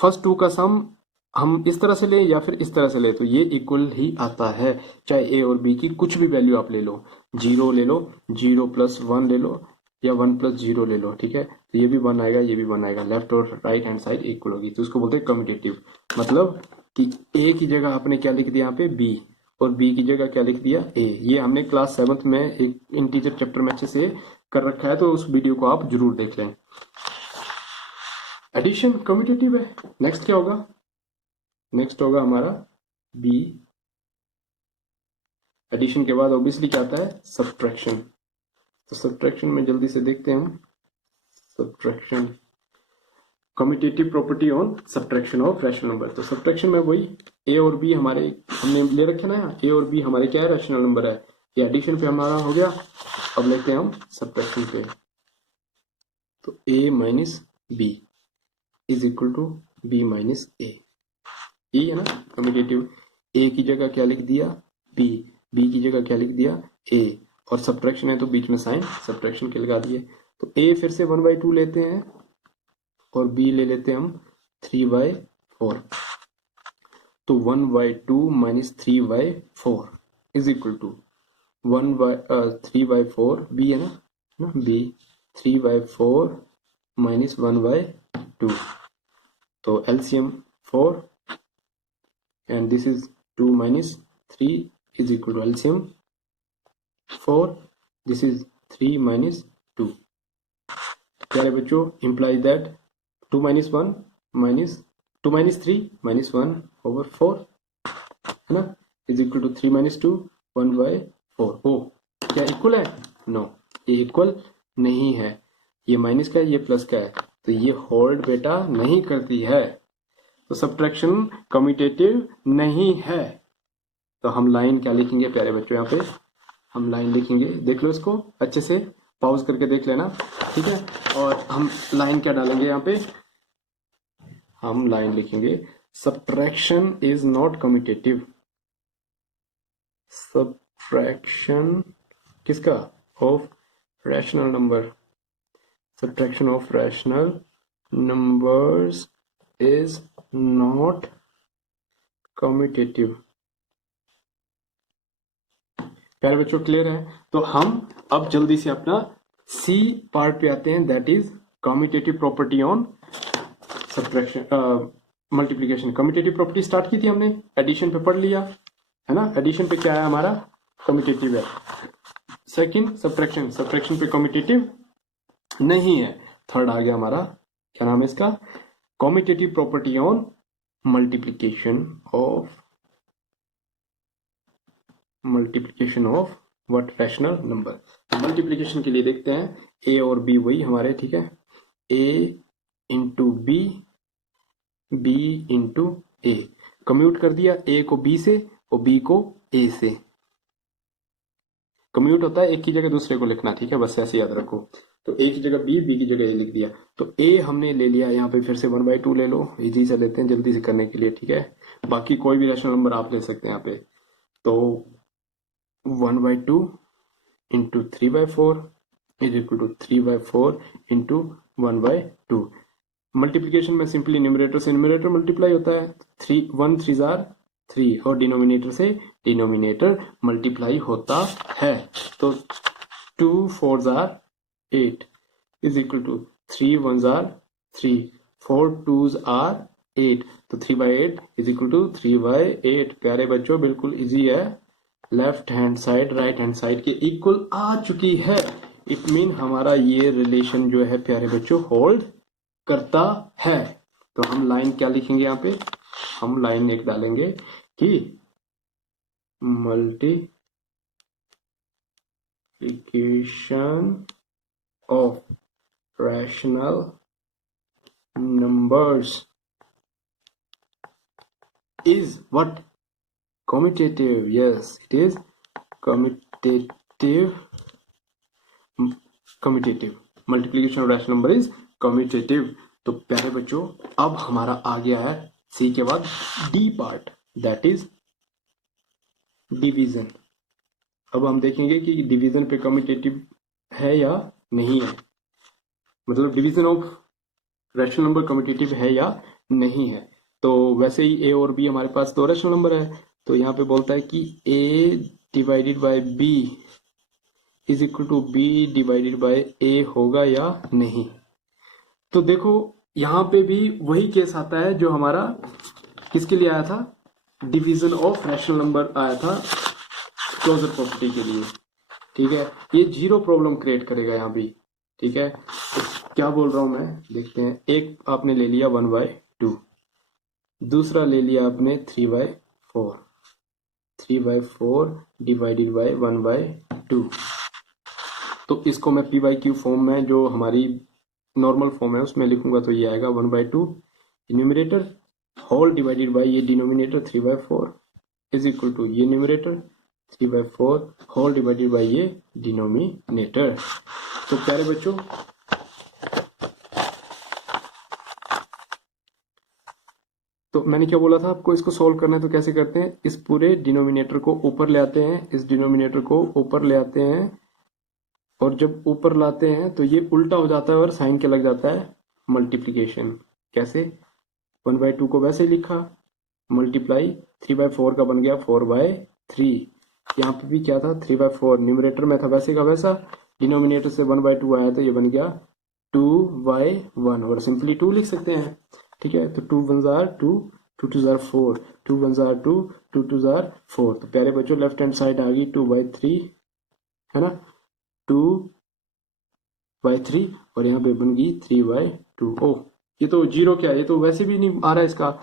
फर्स्ट टू का सम हम इस तरह से ले या फिर इस तरह से ले, तो ये इक्वल ही आता है। चाहे ए और बी की कुछ भी वैल्यू आप ले लो, 0 ले लो, 0 प्लस 1 ले लो, या 1 प्लस 0 ले लो, ठीक है। तो ये भी 1 आएगा, ये भी 1 आएगा, लेफ्ट और राइट हैंड साइड इक्वल होगी। तो उसको बोलते हैं कम्यूटेटिव। मतलब कि ए की जगह आपने क्या लिख दिया यहाँ पे बी, और बी की जगह क्या लिख दिया ए। ये हमने क्लास 7th में एक इंटीजर चैप्टर में अच्छे से कर रखा है, तो उस वीडियो को आप जरूर देख लें। एडिशन कम्यूटेटिव है। नेक्स्ट क्या होगा, नेक्स्ट होगा हमारा बी। एडिशन के बाद ऑब्वियसली क्या आता है, सब्ट्रैक्शन। तो सब्ट्रैक्शन में जल्दी से देखते हैं हम। Subtraction, commutative property on subtraction of rational number. तो सब्ट्रैक्शन में वही ए और बी हमारे हमने ले रखे ना, ए और बी हमारे क्या है, रैशनल नंबर है। ये एडिशन पे हमारा हो गया। अब लेते हैं हम सब्ट्रैक्शन पे। तो A minus B is equal to B minus A, यही है ना कम्यूटेटिव। ए की जगह क्या लिख दिया बी, बी की जगह क्या लिख दिया ए, और सब्ट्रैक्शन है तो बीच में साइन सब्ट्रैक्शन के लगा दिए। तो ए फिर से 1/2 लेते हैं, और बी ले लेते हैं हम 3/4। तो 1/2 minus 3/4 is equal to 3/4 B है ना बी, 3/4 माइनस 1/2। तो LCM 4 and this is 2 minus 3 is equal to LCM 4, this is 3 minus 2। प्यारे बच्चों, implies that 2 minus 1 minus 2 minus 3 minus 1 over 4 है ना, is equal to 3 minus 2 1/4। ओ क्या इक्वल है, no ये इक्वल नहीं है। ये माइनस का है, ये प्लस का है, तो ये होल्ड बेटा नहीं करती है, तो सब्ट्रैक्शन कम्यूटेटिव नहीं है। तो हम लाइन क्या लिखेंगे प्यारे बच्चों, यहाँ पे हम लाइन लिखेंगे, देख लो इसको अच्छे से, पॉज करके देख लेना, ठीक है। और हम लाइन क्या डालेंगे यहाँ पे, हम लाइन लिखेंगे subtraction is not commutative. Subtraction किसका, of rational number, subtraction of rational numbers is not commutative. प्यारे बच्चों क्लियर है। तो हम अब जल्दी से अपना सी पार्ट पे आते हैं, that is commutative property on subtraction multiplication. Commutative property start की थी हमने, एडिशन पे पढ़ लिया है ना, एडिशन पे क्या है हमारा, कम्यूटेटिव है। सेकंड सब्ट्रैक्शन, सब्ट्रैक्शन पे कम्यूटेटिव नहीं है। थर्ड आ गया हमारा, क्या नाम है इसका, commutative property on multiplication of what, rational number. Multiplication के लिए देखते हैं ए और बी वही हमारे, ठीक है, ए इंटू बी, बी इंटू ए, कम्यूट कर दिया ए को बी से और बी को ए से। कम्यूट होता है एक की जगह दूसरे को लिखना, ठीक है, बस ऐसे याद रखो। तो ए की जगह बी की जगह ए लिख दिया। तो ए हमने ले लिया, यहाँ पे फिर से 1/2 ले लो, इजी से लेते हैं जल्दी से करने के लिए, ठीक है। बाकी कोई भी रैशनल नंबर आप ले सकते हैं यहाँ पे। तो 1/2 into 3/4 is equal to 3/4 into 1/2। Multiplication में सिंपली न्यूमरेटर से न्यूमरेटर मल्टीप्लाई होता है, 1 3 जार 3, और डिनोमिनेटर से डिनोमिनेटर मल्टीप्लाई होता है। तो 2 4 जार 8 इज इक्वल टू 3 1 जार 3, 4 2s आर 8, तो 3/8 इज इक्वल टू 3/8। प्यारे बच्चों बिल्कुल इजी है, left hand side right hand side के इक्वल आ चुकी है। इट मीन हमारा ये रिलेशन जो है प्यारे बच्चों होल्ड करता है। तो हम लाइन क्या लिखेंगे यहाँ पे, हम लाइन एक डालेंगे कि multiplication of rational numbers is what, commutative. Yes, it is commutative. Multiplication of rational number is commutative. तो प्यारे बच्चों अब हमारा आ गया है सी के बाद D part, that is division. अब हम देखेंगे कि डिवीजन पे कम्यूटेटिव है या नहीं है, मतलब division of rational number commutative है या नहीं है। तो वैसे ही ए और बी हमारे पास दो रैशनल नंबर है, तो यहाँ पे बोलता है कि a divided by b is equal to b divided by a होगा या नहीं। तो देखो यहाँ पे भी वही केस आता है जो हमारा किसके लिए आया था, डिवीजन ऑफ रैशनल नंबर आया था क्लोजर प्रॉपर्टी के लिए, ठीक है। ये जीरो प्रॉब्लम क्रिएट करेगा यहाँ भी, ठीक है। तो क्या बोल रहा हूं मैं, देखते हैं। एक आपने ले लिया 1/2, दूसरा ले लिया आपने 3/4, 3/4 डिवाइडेड बाय 1/2। तो इसको मैं p/q फॉर्म में, जो हमारी नॉर्मल फॉर्म है उसमें लिखूंगा, तो ये आएगा 1/2 न्यूमरेटर होल डिवाइडेड बाय ये डिनोमिनेटर 3/4 इज इक्वल टू ये न्यूमरेटर 3/4 होल डिवाइडेड बाय ये डिनोमिनेटर। तो प्यारे बच्चों तो मैंने क्या बोला था आपको, इसको सोल्व करना है तो कैसे करते हैं, इस पूरे डिनोमिनेटर को ऊपर ले आते हैं, इस डिनोमिनेटर को ऊपर ले आते हैं, और जब ऊपर लाते हैं तो ये उल्टा हो जाता है और साइन क्या लग जाता है, मल्टीप्लीकेशन। कैसे, 1/2 को वैसे लिखा, मल्टीप्लाई 3/4 का बन गया 4/3। यहाँ पे भी क्या था, 3/4 न्यूमरेटर में था वैसे का वैसा, डिनोमिनेटर से 1/2 आया तो ये बन गया 2/1, और सिंपली 2 लिख सकते हैं, ठीक है। तो 2 1 जार 2, 2 2 जार 4, 2 1 जार 2, 2 2 जार 4। तो प्यारे बच्चों लेफ्ट हैंड साइड आ गई 2/3, है ना, 2/3, और यहाँ पे बन गई 3/2। ओ ये तो जीरो, क्या ये तो वैसे भी नहीं आ रहा है इसका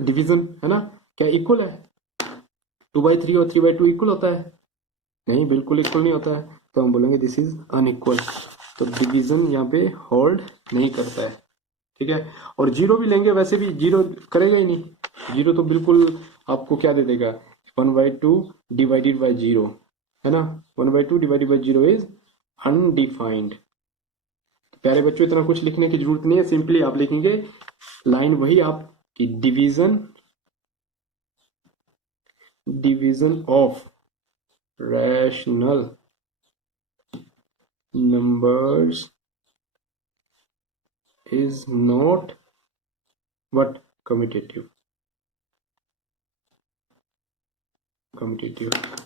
डिवीजन, है ना, क्या इक्वल है, 2/3 और 3/2 इक्वल होता है, नहीं बिल्कुल इक्वल नहीं होता है, तो हम बोलेंगे दिस इज अनइक्वल। तो डिवीजन यहाँ पे होल्ड नहीं करता है, ठीक है। और जीरो भी लेंगे वैसे भी जीरो करेगा ही नहीं, जीरो तो बिल्कुल आपको क्या दे देगा, 1/2 डिवाइडेड बाई जीरो, है ना। 1/2 divided by zero is undefined. प्यारे बच्चों इतना कुछ लिखने की जरूरत नहीं है, सिंपली आप लिखेंगे लाइन वही आपकी, division of rational numbers is not what commutative।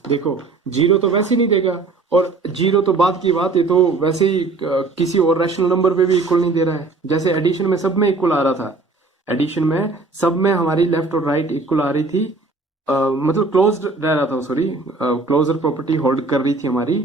देखो जीरो तो वैसे ही नहीं देगा, और जीरो तो बात की बात है, तो वैसे ही किसी और रैशनल नंबर पे भी इक्वल नहीं दे रहा है। जैसे एडिशन में सब में इक्वल आ रहा था, एडिशन में सब में हमारी लेफ्ट और राइट इक्वल आ रही थी, मतलब क्लोज्ड रह रहा था, सॉरी क्लोजर प्रॉपर्टी होल्ड कर रही थी हमारी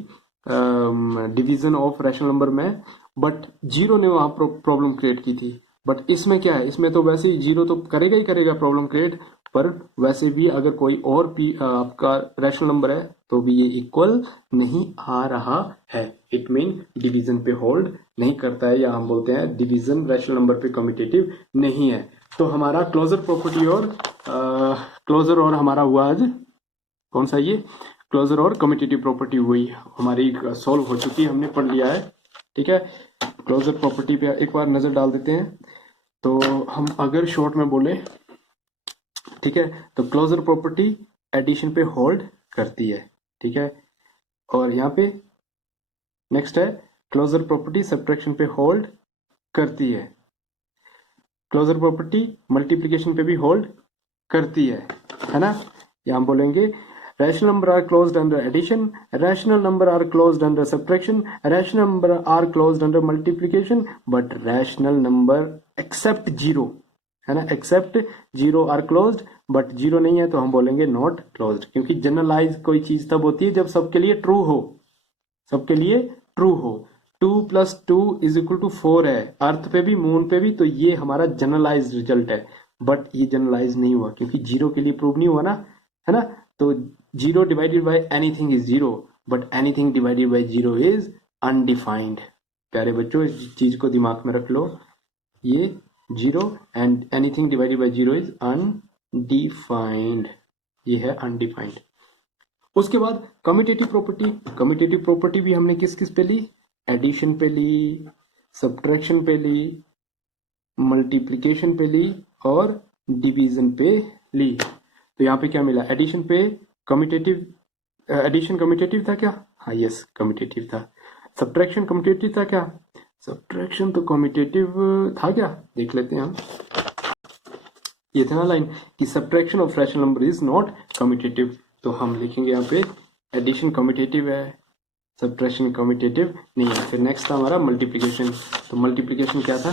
डिवीजन ऑफ रैशनल नंबर में, बट जीरो ने वहां प्रॉब्लम क्रिएट की थी। बट इसमें क्या है, इसमें तो वैसे ही जीरो तो करेगा ही करेगा प्रॉब्लम क्रिएट, पर वैसे भी अगर कोई और आपका रैशनल नंबर है तो भी ये इक्वल नहीं आ रहा है, इट मीन डिवीजन पे होल्ड नहीं करता है, या हम बोलते हैं डिवीजन रैशनल नंबर पे कम्यूटेटिव नहीं है। तो हमारा क्लोजर प्रॉपर्टी और क्लोजर और हमारा हुआ आज कौन सा, ये क्लोजर और कम्यूटेटिव प्रॉपर्टी हुई हमारी सॉल्व हो चुकी है, हमने पढ़ लिया है, ठीक है। क्लोजर प्रॉपर्टी पे एक बार नजर डाल देते हैं। तो हम अगर शॉर्ट में बोले, ठीक है, तो क्लोजर प्रॉपर्टी एडिशन पे होल्ड करती है, ठीक है। और यहाँ पे नेक्स्ट है क्लोजर प्रॉपर्टी सब्ट्रैक्शन पे होल्ड करती है, क्लोजर प्रॉपर्टी मल्टीप्लिकेशन पे भी होल्ड करती है ना। यहाँ बोलेंगे rational number are closed under addition, rational number are closed under subtraction, rational number are closed under multiplication, but rational number except zero, है ना, except zero are closed, but zero नहीं है तो हम बोलेंगे not closed, क्योंकि generalise कोई चीज तब होती है जब सबके लिए ट्रू हो, सबके लिए ट्रू हो। 2 + 2 = 4 है, अर्थ पे भी मून पे भी, तो ये हमारा जनरलाइज रिजल्ट है, बट ये जनरलाइज नहीं हुआ क्योंकि जीरो के लिए प्रूव नहीं हुआ ना, है ना। तो zero divided by anything is zero, but anything divided by zero is undefined. प्यारे बच्चों इस चीज को दिमाग में रख लो, ये zero and anything divided by zero is undefined, ये है अनडिफाइंड। उसके बाद कम्यूटेटिव प्रॉपर्टी, कम्यूटेटिव प्रॉपर्टी भी हमने किस किस पे ली, एडिशन पे ली, सब्ट्रैक्शन पे ली, मल्टीप्लिकेशन पे ली और डिवीजन पे ली। तो यहाँ पे क्या मिला, एडिशन पे कम्यूटेटिव, एडिशन कम्यूटेटिव था क्या, हाँ यस कम्यूटेटिव था। सब्ट्रैक्शन कम्यूटेटिव था क्या, सब्ट्रैक्शन तो कम्यूटेटिव था क्या, देख लेते हैं हम। ये था ना लाइन कि subtraction of rational number is not commutative, तो हम लिखेंगे यहाँ पे एडिशन कम्यूटेटिव है, सब्ट्रैक्शन कम्यूटेटिव नहीं है। फिर नेक्स्ट था हमारा मल्टीप्लिकेशन, तो मल्टीप्लिकेशन क्या था,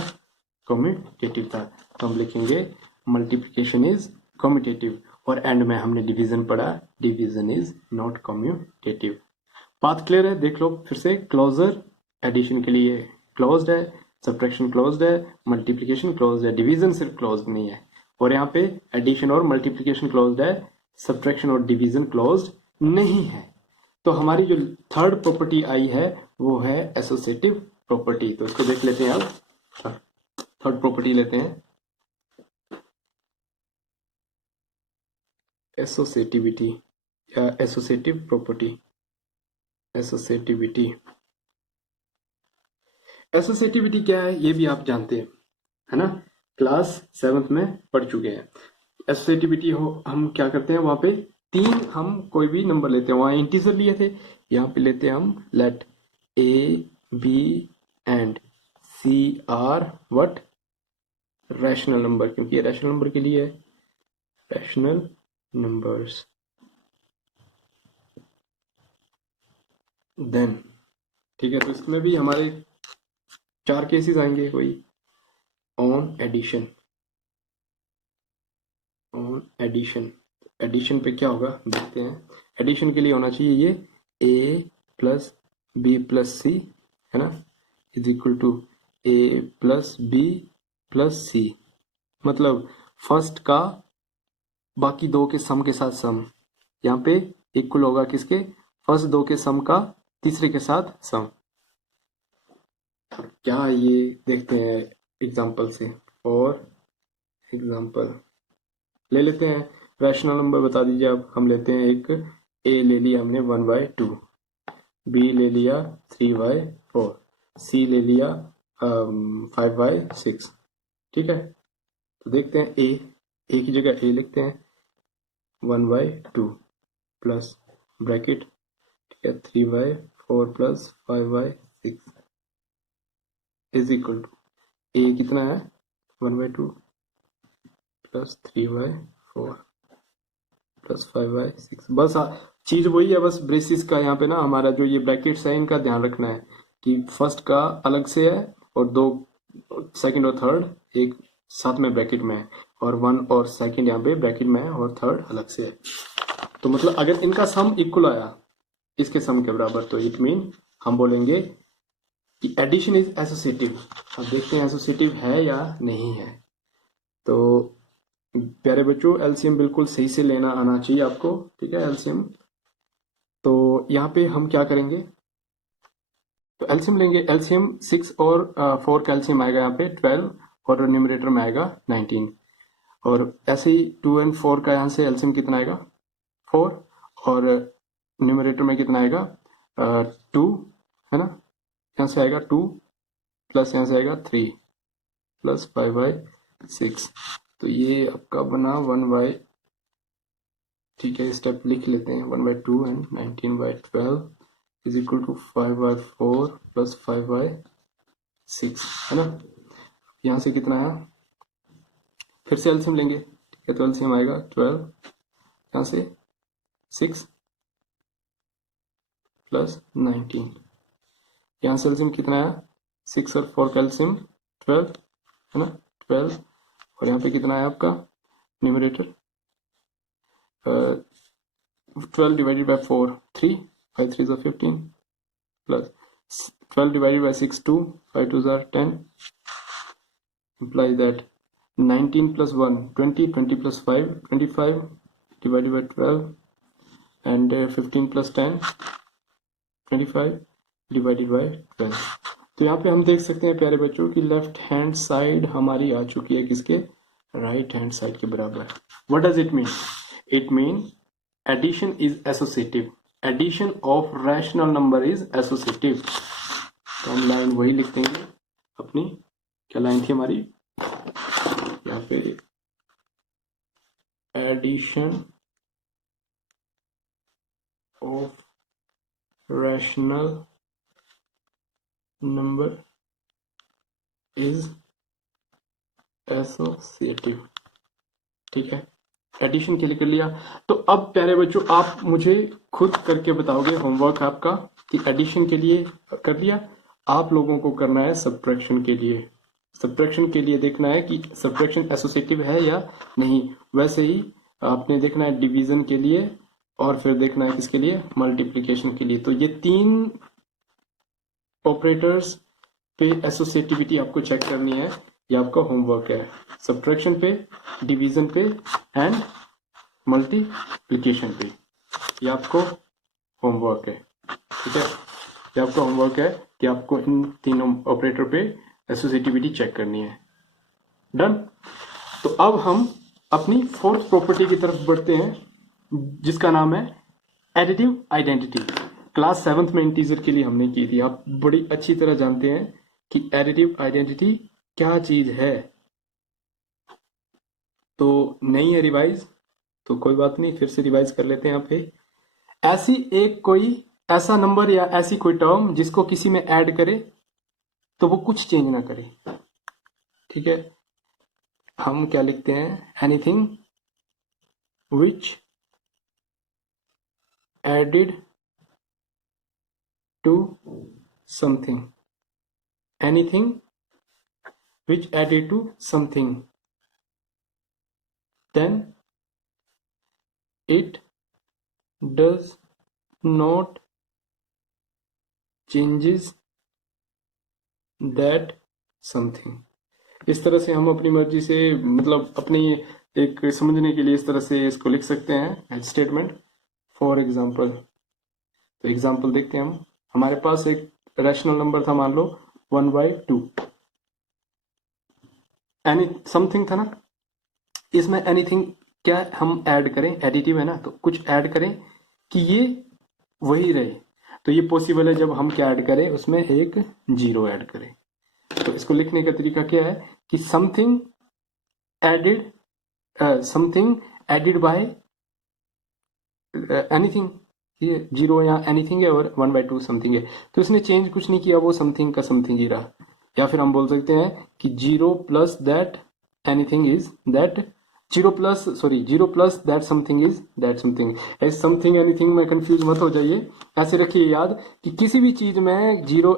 कम्यूटेटिव था, तो हम लिखेंगे मल्टीप्लिकेशन इज कम्यूटेटिव। और एंड में हमने डिवीजन पढ़ा, डिवीजन इज नॉट कम्यूटेटिव। बात क्लियर है, देख लो फिर से, क्लोजर एडिशन के लिए क्लोज्ड है, सब्ट्रैक्शन क्लोज्ड है, मल्टीप्लिकेशन क्लोज्ड है, डिवीजन सिर्फ क्लोज्ड नहीं है। और यहाँ पे एडिशन और मल्टीप्लिकेशन क्लोज्ड है, सब्ट्रैक्शन और डिवीजन क्लोज्ड नहीं है। तो हमारी जो थर्ड प्रॉपर्टी आई है वो है एसोसिएटिव प्रॉपर्टी, तो इसको देख लेते हैं अब। थर्ड प्रॉपर्टी लेते हैं, एसोसिएटिविटी या एसोसिएटिव प्रॉपर्टी, एसोसिएटिविटी। एसोसिएटिविटी क्या है ये भी आप जानते हैं, है ना, क्लास 7th में पढ़ चुके हैं। एसोसिएटिविटी हो हम क्या करते हैं, वहां पे तीन हम कोई भी नंबर लेते हैं, वहां इंटीजर लिए थे, यहाँ पे लेते हैं हम let A B and C are what, rational number, क्योंकि ये रैशनल नंबर के लिए है, रैशनल नंबर्स। देन ठीक है, तो इसमें भी हमारे 4 केसेस आएंगे, वही on addition, on addition, addition पे क्या होगा देखते हैं। एडिशन के लिए होना चाहिए ये a + b + c, है ना, is equal to a + b + c, मतलब फर्स्ट का बाकी दो के सम के साथ सम, यहाँ पे इक्वल होगा किसके, फर्स्ट दो के सम का तीसरे के साथ सम। क्या ये देखते हैं एग्जांपल से। फॉर एग्जांपल ले लेते हैं, रैशनल नंबर बता दीजिए आप। हम लेते हैं एक ए ले लिया हमने 1/2, बी ले लिया 3/4, सी ले लिया 5/6। ठीक है, तो देखते हैं ए की जगह ए लिखते हैं 1/2 प्लस ब्रैकेट, ठीक है, 3/4 प्लस 5/6 इज इक्वल टू ए कितना है 1/2 प्लस 3/4 प्लस 5/6। बस चीज वही है, बस ब्रेसिस का यहाँ पे ना हमारा जो ये ब्रैकेट्स है इनका ध्यान रखना है कि फर्स्ट का अलग से है और दो सेकंड और थर्ड एक साथ में ब्रैकेट में है, और वन और सेकंड यहाँ पे ब्रैकेट में है और थर्ड अलग से है। तो मतलब अगर इनका सम इक्वल आया इसके सम के बराबर, तो इट मीन हम बोलेंगे कि एडिशन इज एसोसिएटिव। अब देखते हैं एसोसिएटिव है या नहीं है। तो प्यारे बच्चों, एलसीएम बिल्कुल सही से लेना आना चाहिए आपको, ठीक है, एलसीएम। तो यहाँ पे हम क्या करेंगे, तो एलसीएम लेंगे। एलसीएम 6 और 4 का एलसीएम आएगा यहाँ पे 12 और न्यूमरेटर में आएगा 19। और ऐसे ही 2 एंड 4 का यहाँ से एलसीएम कितना आएगा 4, और न्यूमरेटर में कितना आएगा 2, है ना। यहाँ से आएगा 2 प्लस यहाँ से आएगा 3 प्लस 5/6। तो ये आपका बना 1/, ठीक है, स्टेप लिख लेते हैं 1/2 and 19/12 is equal to 5/4 plus 5/6, है ना। यहाँ से कितना है, फिर से एलसीएम लेंगे, ठीक है, तो एलसीएम आएगा 12, यहाँ से 6 प्लस 19, यहाँ से एलसीएम कितना है 6 और 4 का एलसीएम 12, है ना, 12। और यहाँ पे कितना है आपका numerator 12 divided by 4 3, 5 3s are 15 plus 12 divided by 6 2, 5 2s are 10, implies that 19 plus 1 20, 20 plus 5 25 divided by 12 and 15 plus 10 25 divided by 12। तो यहाँ पे हम देख सकते हैं प्यारे बच्चों की लेफ्ट हैंड साइड हमारी आ चुकी है किसके, राइट हैंड साइड के बराबर। What does it mean, it mean addition is associative, addition of rational number is associative। तो हम लाइन वही लिख देंगे अपनी, क्या लाइन थी हमारी यहाँ पे, addition of rational number is associative, ठीक है, एडिशन के लिए कर लिया। तो अब प्यारे बच्चों आप मुझे खुद करके बताओगे, होमवर्क आपका, कि एडिशन के लिए कर लिया, आप लोगों को करना है सब्ट्रैक्शन के लिए। सब्ट्रैक्शन के लिए देखना है कि सब्ट्रैक्शन एसोसिएटिव है या नहीं। वैसे ही आपने देखना है डिवीजन के लिए, और फिर देखना है किसके लिए, मल्टीप्लिकेशन के लिए। तो ये 3 ऑपरेटर्स पे एसोसिएटिविटी आपको चेक करनी है, ये आपका होमवर्क है। सब्ट्रैक्शन पे, डिवीजन पे एंड मल्टीप्लिकेशन पे, ये आपको होमवर्क है, ठीक है। ये आपका होमवर्क है कि आपको इन तीनों ऑपरेटर पे एसोसिएटिविटी चेक करनी है। डन। तो अब हम अपनी फोर्थ प्रॉपर्टी की तरफ बढ़ते हैं, जिसका नाम है एडिटिव आइडेंटिटी। क्लास 7th में इंटीजर के लिए हमने की थी, आप बड़ी अच्छी तरह जानते हैं कि एडिटिव आइडेंटिटी क्या चीज है। तो नहीं है रिवाइज, तो कोई बात नहीं, फिर से रिवाइज कर लेते हैं यहाँ पे। ऐसी एक कोई ऐसा नंबर या ऐसी कोई टर्म जिसको किसी में ऐड करे तो वो कुछ चेंज ना करे, ठीक है। हम क्या लिखते हैं, anything which added to something, एनीथिंग which added to something, then it does not changes that something। इस तरह से हम अपनी मर्जी से, मतलब अपनी एक समझने के लिए इस तरह से इसको लिख सकते हैं स्टेटमेंट। फॉर एग्जाम्पल, तो एग्जाम्पल देखते हैं हम। हमारे पास एक रैशनल नंबर था, मान लो 1/2 एनी समथिंग था ना, इसमें एनीथिंग क्या हम ऐड करें, एडिटिव है ना, तो कुछ ऐड करें कि ये वही रहे। तो ये पॉसिबल है जब हम क्या ऐड करें, उसमें एक जीरो ऐड करें। तो इसको लिखने का तरीका क्या है कि समथिंग एडिड बाय एनीथिंग, ये जीरो या एनीथिंग है और 1/2 समथिंग है। तो इसने चेंज कुछ नहीं किया, वो समथिंग का समथिंग ही रहा। या फिर हम बोल सकते हैं कि zero plus that anything is that, zero plus that something is that something. ऐसे समथिंग एनीथिंग में कंफ्यूज मत हो जाइए, ऐसे रखिए याद कि किसी भी चीज में जीरो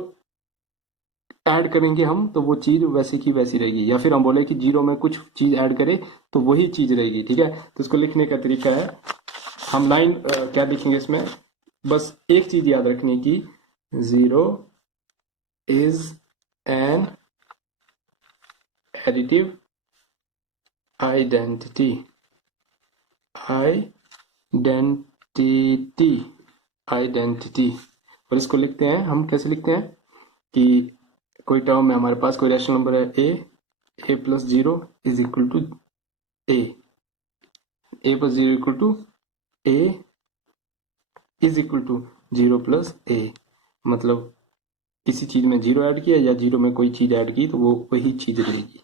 ऐड करेंगे हम तो वो चीज वैसी की वैसी रहेगी, या फिर हम बोले कि जीरो में कुछ चीज ऐड करें तो वही चीज रहेगी। ठीक है, तो इसको लिखने का तरीका है, हम लाइन क्या लिखेंगे इसमें, बस एक चीज याद रखनी की zero is an additive identity identity. और इसको लिखते हैं हम, कैसे लिखते हैं कि कोई टर्म है हमारे पास, कोई रैशनल नंबर है A plus zero is equal to A plus zero equal to A is equal to zero plus A. मतलब किसी चीज में जीरो ऐड किया या जीरो में कोई चीज ऐड की तो वो वही चीज रहेगी।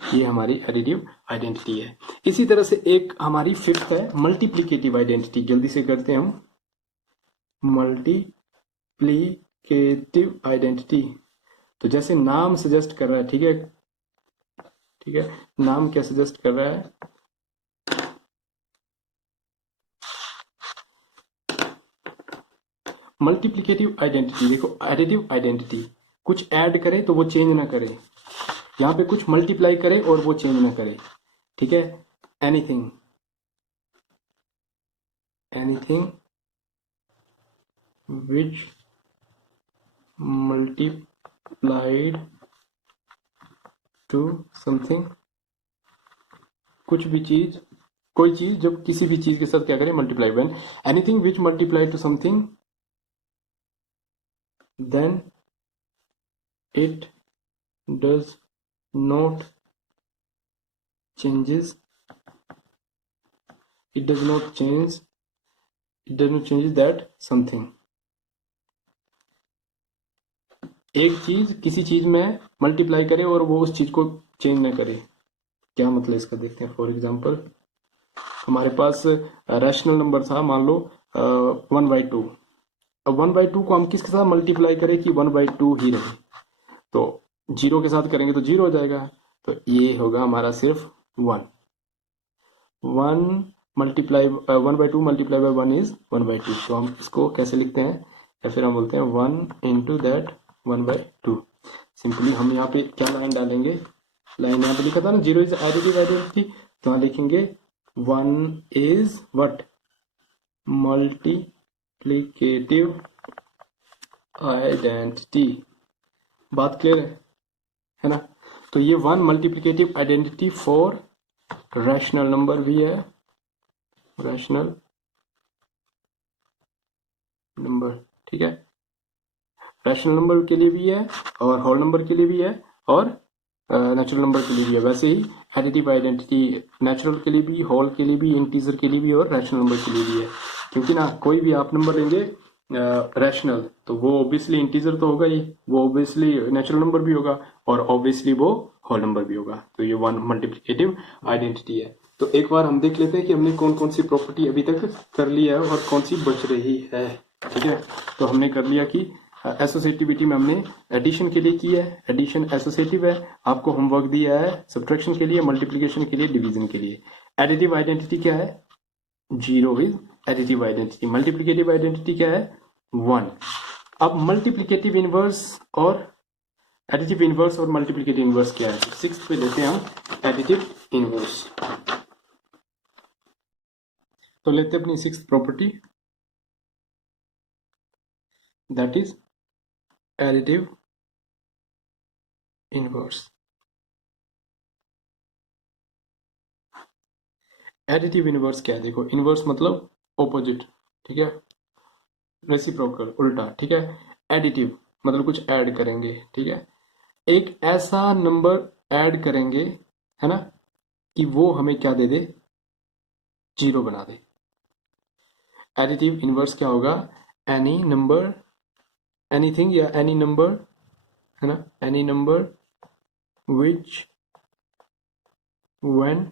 ये हमारी एडिटिव आइडेंटिटी है। इसी तरह से एक हमारी फिफ्थ है मल्टीप्लिकेटिव आइडेंटिटी। जल्दी से करते हैं हम, मल्टीप्लिकेटिव आइडेंटिटी। तो जैसे नाम सजेस्ट कर रहा है, ठीक है, नाम क्या सजेस्ट कर रहा है, मल्टीप्लिकेटिव आइडेंटिटी। देखो एडिटिव आइडेंटिटी कुछ ऐड करे तो वो चेंज ना करे, यहाँ पे कुछ मल्टीप्लाई करे और वो चेंज ना करे। ठीक है, anything which multiplied to something, कुछ भी चीज, कोई चीज जब किसी भी चीज के साथ क्या करे, multiply. When anything which multiply two something then it does not changes that something। एक चीज किसी चीज में मल्टीप्लाई करे और वो उस चीज को चेंज ना करे। क्या मतलब इसका देखते हैं। फॉर एग्जांपल हमारे पास रैशनल नंबर था, मान लो 1/2। अब 1/2 को हम किसके साथ मल्टीप्लाई करें कि 1/2 ही रहे, तो जीरो के साथ करेंगे तो जीरो हो जाएगा, तो ये होगा हमारा सिर्फ 1 मल्टीप्लाई 1/2 मल्टीप्लाई बाय 1 इज 1/2। तो हम इसको कैसे लिखते हैं, या फिर हम बोलते हैं 1 इंटू दैट 1/2। सिंपली हम यहाँ पे क्या लाइन डालेंगे, लाइन यहाँ पे लिखा था ना जीरो इज एडिटिव आइडेंटिटी, तो यहाँ लिखेंगे 1 इज व्हाट, मल्टीप्लिकेटिव आइडेंटिटी। बात क्लियर है ना। तो ये 1 multiplicative identity for rational number भी है, रैशनल नंबर। ठीक है, रैशनल नंबर के लिए भी है और होल नंबर के लिए भी है और नेचुरल नंबर के लिए भी है। वैसे ही एडिटिव आइडेंटिटी नेचुरल के लिए भी, होल के लिए भी, इंटीजर के लिए भी और रैशनल नंबर के लिए भी है। क्योंकि ना कोई भी आप नंबर लेंगे रैशनल तो वो ऑब्वियसली इंटीजर तो होगा ही, वो ऑब्वियसली नेचुरल नंबर भी होगा और ऑब्वियसली वो होल नंबर भी होगा। तो ये 1 मल्टीप्लिकेटिव आइडेंटिटी है। तो एक बार हम देख लेते हैं कि हमने कौन कौन सी प्रॉपर्टी अभी तक कर ली है और कौन सी बच रही है। ठीक है, तो हमने कर लिया कि एसोसिएटिविटी में हमने एडिशन के लिए की है, एडिशन एसोसिएटिव है। आपको होमवर्क दिया है सब्ट्रैक्शन के लिए, मल्टीप्लिकेशन के लिए, डिवीजन के लिए। एडिटिव आइडेंटिटी क्या है, zero is additive identity. Multiplicative identity क्या है, 1। अब मल्टीप्लिकेटिव इनवर्स और एडिटिव इनवर्स और मल्टीप्लिकेटिव इनवर्स क्या है, सिक्स्थ पे लेते हैं हम एडिटिव इनवर्स। तो लेते हैं अपनी sixth property, that is additive inverse. Additive inverse क्या है, देखो इनवर्स मतलब ऑपोजिट, ठीक है, रेसिप्रोकल उल्टा। ठीक है, एडिटिव मतलब कुछ ऐड करेंगे। ठीक है, एक ऐसा नंबर ऐड करेंगे, है ना, कि वो हमें क्या दे दे, जीरो बना दे। एडिटिव इनवर्स क्या होगा, एनी नंबर, एनीथिंग या एनी नंबर, है ना, any number which when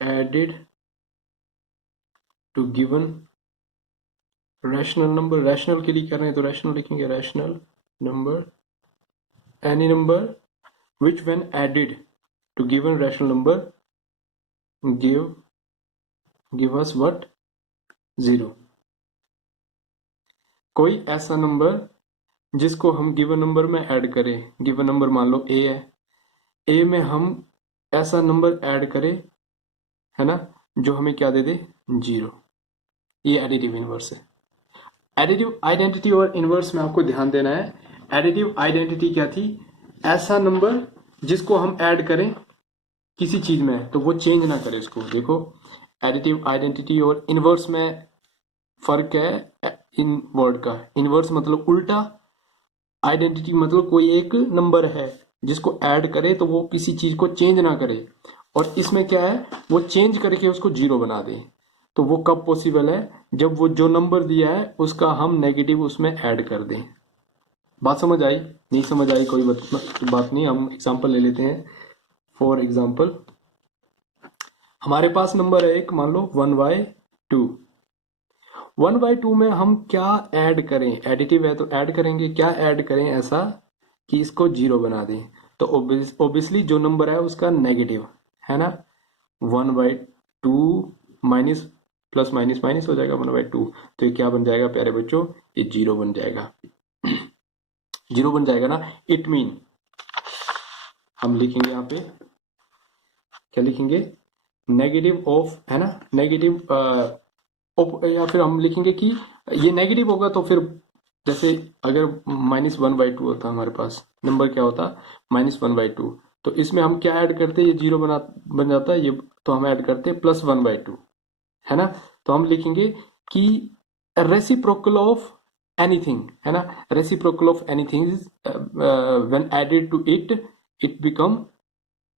added to given rational number, rational के लिए कर रहे हैं तो रैशनल लिखेंगे, rational number, any number which when added to given rational number give us what, zero। कोई ऐसा नंबर जिसको हम गिवन नंबर में ऐड करें, गिवन नंबर मान लो ए है, ए में हम ऐसा नंबर ऐड करें, है ना, जो हमें क्या दे दे, जीरो। ये एडिटिव इनवर्स है। एडिटिव आइडेंटिटी और इनवर्स में आपको ध्यान देना है। एडिटिव आइडेंटिटी क्या थी, ऐसा नंबर जिसको हम ऐड करें किसी चीज में तो वो चेंज ना करे इसको। देखो एडिटिव आइडेंटिटी और इनवर्स में फर्क है इन वर्ड का। इनवर्स मतलब उल्टा, आइडेंटिटी मतलब कोई एक नंबर है जिसको ऐड करे तो वो किसी चीज को चेंज ना करे, और इसमें क्या है, वो चेंज करके उसको जीरो बना दे। तो वो कब पॉसिबल है, जब वो जो नंबर दिया है उसका हम नेगेटिव उसमें ऐड कर दें। बात समझ आई, नहीं समझ आई कोई बात नहीं, हम एग्जांपल ले लेते हैं। फॉर एग्जांपल हमारे पास नंबर है एक, मान लो 1/2। 1/2 में हम क्या ऐड करें, एडिटिव है तो ऐड करेंगे, क्या ऐड करें ऐसा कि इसको जीरो बना दें। तो ऑब्वियसली जो नंबर है उसका नेगेटिव, है ना, 1/2 माइनस प्लस माइनस माइनस हो जाएगा 1/2। तो ये क्या बन जाएगा प्यारे बच्चों, ये जीरो बन जाएगा। जीरो बन जाएगा ना, इट मीन हम लिखेंगे यहाँ पे, क्या लिखेंगे, नेगेटिव ऑफ, है ना, नेगेटिव, या फिर हम लिखेंगे कि ये नेगेटिव होगा तो फिर जैसे अगर -1/2 होता हमारे पास, नंबर क्या होता, -1/2, तो इसमें हम क्या ऐड करते, ये जीरो बन जाता है ये, तो हम ऐड करते +1/2, है ना। तो हम लिखेंगे कि रेसिप्रोकल ऑफ एनीथिंग, है ना, reciprocal of anything when added to it it become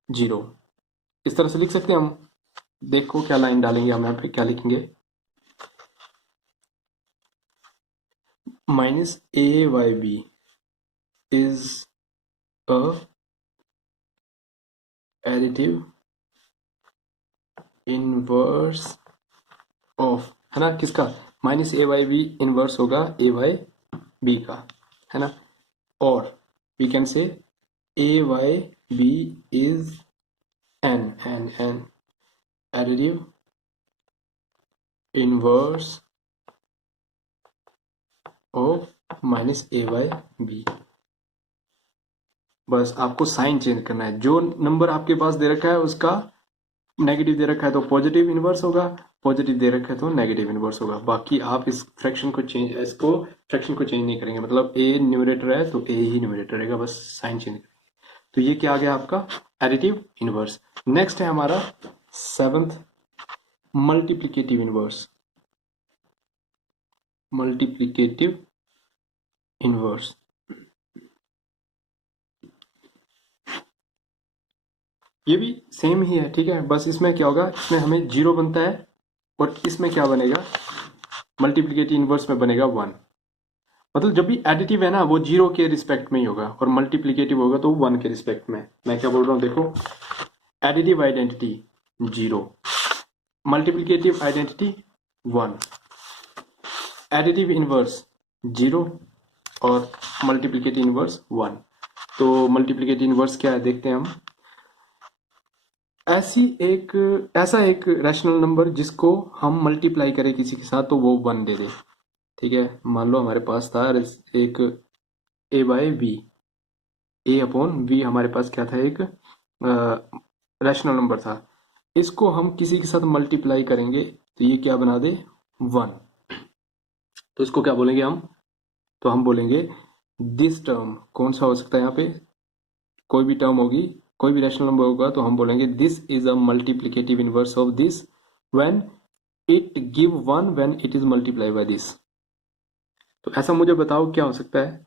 zero. इस तरह से लिख सकते हैं हम। देखो क्या लाइन डालेंगे हम यहाँ पे, क्या लिखेंगे, -a/b is a additive inverse of, है ना, किसका, -a/b इनवर्स होगा a/b का, है ना। और we can say a/b is an additive inverse of -a/b। बस आपको साइन चेंज करना है, जो नंबर आपके पास दे रखा है उसका नेगेटिव दे रखा है तो पॉजिटिव इनवर्स होगा, पॉजिटिव दे रखा है तो नेगेटिव इनवर्स होगा। बाकी आप इस फ्रैक्शन को चेंज, इसको फ्रैक्शन को चेंज नहीं करेंगे, मतलब ए न्यूमरेटर है तो ए ही न्यूमरेटर रहेगा, बस साइन चेंज करेंगे। तो ये क्या आ गया आपका एडिटिव इनवर्स। नेक्स्ट है हमारा 7th, multiplicative inverse. Multiplicative inverse, ये भी सेम ही है, ठीक है, बस इसमें क्या होगा, इसमें हमें जीरो बनता है और इसमें क्या बनेगा, मल्टीप्लिकेटिव इनवर्स में बनेगा 1। मतलब जब भी एडिटिव है ना वो जीरो के रिस्पेक्ट में ही होगा, और मल्टीप्लिकेटिव होगा तो 1 के रिस्पेक्ट में। मैं क्या बोल रहा हूँ देखो, additive identity 0, multiplicative identity 1, additive inverse 0 और मल्टीप्लिकेटिव इनवर्स 1। तो मल्टीप्लिकेटिव इनवर्स क्या है देखते हैं हम। ऐसा एक रैशनल नंबर जिसको हम मल्टीप्लाई करें किसी के साथ तो वो 1 दे दे, ठीक है। मान लो हमारे पास था एक a/b, a/v हमारे पास क्या था, एक रैशनल नंबर था, इसको हम किसी के साथ मल्टीप्लाई करेंगे तो ये क्या बना दे 1। तो इसको क्या बोलेंगे हम, तो हम बोलेंगे दिस टर्म, कौन सा हो सकता है यहाँ पे, कोई भी टर्म होगी, कोई भी रैशनल नंबर होगा तो हम बोलेंगे this is a multiplicative inverse of this when it give 1 when it is multiply by this. तो ऐसा मुझे बताओ क्या हो सकता है,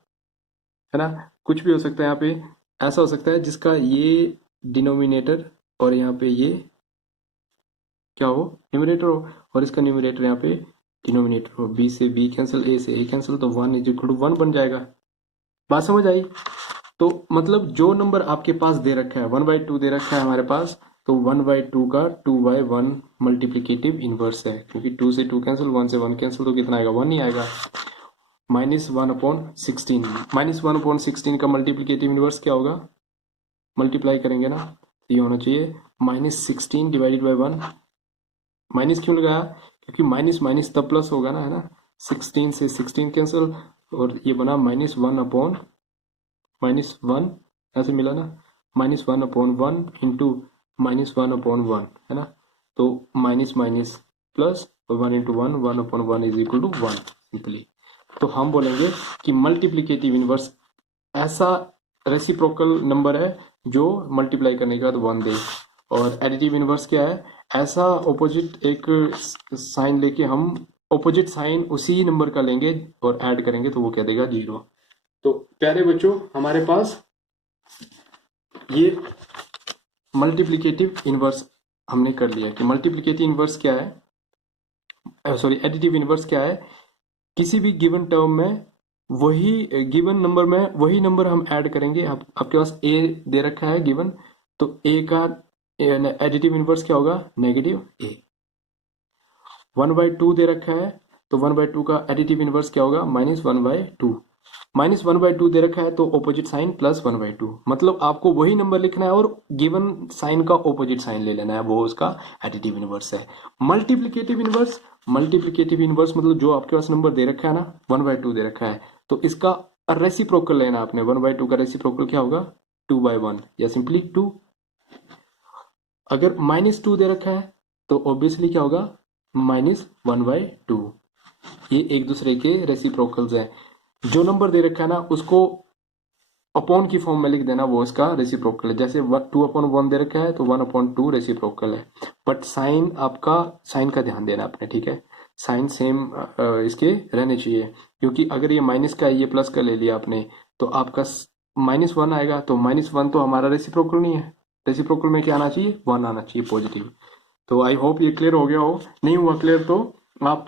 है ना। कुछ भी हो सकता है यहाँ पे, ऐसा हो सकता है जिसका ये डिनोमिनेटर और यहाँ पे ये क्या हो, न्यूमरेटर हो, और इसका न्यूमरेटर यहाँ पे डिनोमिनेटर हो। बी से बी कैंसिल, ए से ए कैंसिल, तो 1 इज इक्वल टू 1 बन जाएगा। बात समझ आई। तो मतलब जो नंबर आपके पास दे रखा है 1/2 दे रखा है हमारे पास, तो 1/2 का 2/1 मल्टीप्लीकेटिव इनवर्स है, क्योंकि 2 से 2 कैंसिल, 1 से 1 कैंसिल, तो कितना आएगा, 1 ही आएगा। -1/16, -1/16 का मल्टीप्लीकेटिव इनवर्स क्या होगा, मल्टीप्लाई करेंगे ना, तो ये होना चाहिए -16 डिवाइडेड बाई 1। माइनस क्यों लगाया, क्योंकि माइनस माइनस तब प्लस होगा ना, है ना। 16 से 16 कैंसिल, और ये बना -1/-1 ऐसे मिला ना, -1/1 इंटू -1/1, है ना। तो minus minus plus, 1 into 1, 1/1 is equal to 1 simply. तो हम बोलेंगे कि मल्टीप्लीकेटिव इनवर्स ऐसा रेसिप्रोकल नंबर है जो मल्टीप्लाई करने के बाद 1 दे। और एडिटिव इनवर्स क्या है, ऐसा ऑपोजिट एक साइन लेके हम ऑपोजिट साइन उसी नंबर का लेंगे और ऐड करेंगे तो वो क्या देगा, 0। तो प्यारे बच्चों, हमारे पास ये मल्टीप्लिकेटिव इनवर्स हमने कर लिया कि मल्टीप्लिकेटिव इनवर्स क्या है, सॉरी एडिटिव इनवर्स क्या है, किसी भी गिवन टर्म में वही गिवन नंबर में वही नंबर हम ऐड करेंगे। आपके पास ए दे रखा है गिवन, तो ए का एडिटिव इनवर्स क्या होगा, नेगेटिव ए। 1/2 दे रखा है, तो 1/2 का एडिटिव इनवर्स क्या होगा, -1/2। -1/2 दे रखा है तो ऑपोजिट साइन +1/2, मतलब आपको वही नंबर लिखना है और गिवन साइन का ऑपोजिट साइन ले लेना है, वो उसका एडिटिव इनवर्स है। मल्टीप्लिकेटिव इनवर्स मतलब जो आपके पास नंबर दे रखा है ना, 1/2 दे रखा है, तो इसका रेसिप्रोकल लेना आपने। 1/2 का रेसिप्रोकल क्या होगा, 2/1 या सिंपली 2। अगर -2 दे रखा है तो ऑब्वियसली क्या होगा, -1/2। ये एक दूसरे के रेसिप्रोकल्स हैं। जो नंबर दे रखा है ना उसको अपॉन की फॉर्म में लिख देना, वो इसका रेसिप्रोकल है। जैसे 2/1 दे रखा है तो 1/2 रेसिप्रोकल है। बट साइन आपका, साइन का ध्यान देना आपने, ठीक है। साइन सेम इसके रहने चाहिए, क्योंकि अगर ये माइनस का है, ये प्लस का ले लिया आपने, तो आपका -1 आएगा, तो -1 तो हमारा रेसिप्रोकल नहीं है। रेसिप्रोकल में क्या आना चाहिए, 1 आना चाहिए पॉजिटिव। तो आई होप ये क्लियर हो गया हो। नहीं हुआ क्लियर तो आप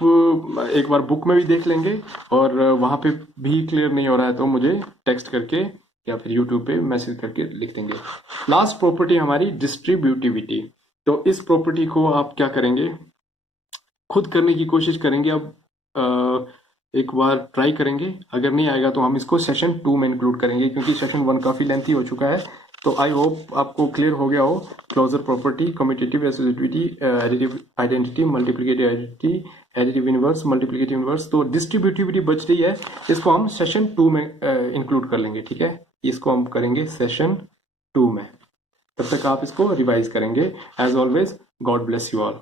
एक बार बुक में भी देख लेंगे, और वहां पे भी क्लियर नहीं हो रहा है तो मुझे टेक्स्ट करके या फिर यूट्यूब पे मैसेज करके लिख देंगे। लास्ट प्रॉपर्टी हमारी डिस्ट्रीब्यूटिविटी। तो इस प्रॉपर्टी को आप क्या करेंगे, खुद करने की कोशिश करेंगे। अब एक बार ट्राई करेंगे, अगर नहीं आएगा तो हम इसको सेशन 2 में इंक्लूड करेंगे, क्योंकि सेशन 1 काफी लेंथी हो चुका है। तो आई होप आपको क्लियर हो गया हो। Closure property, commutative associativity, additive identity, multiplicative identity, additive inverse, multiplicative inverse. तो डिस्ट्रीब्यूटिविटी बच रही है, इसको हम सेशन 2 में इंक्लूड कर लेंगे, ठीक है। इसको हम करेंगे सेशन 2 में। तब तक आप इसको रिवाइज करेंगे। As always, God bless you all.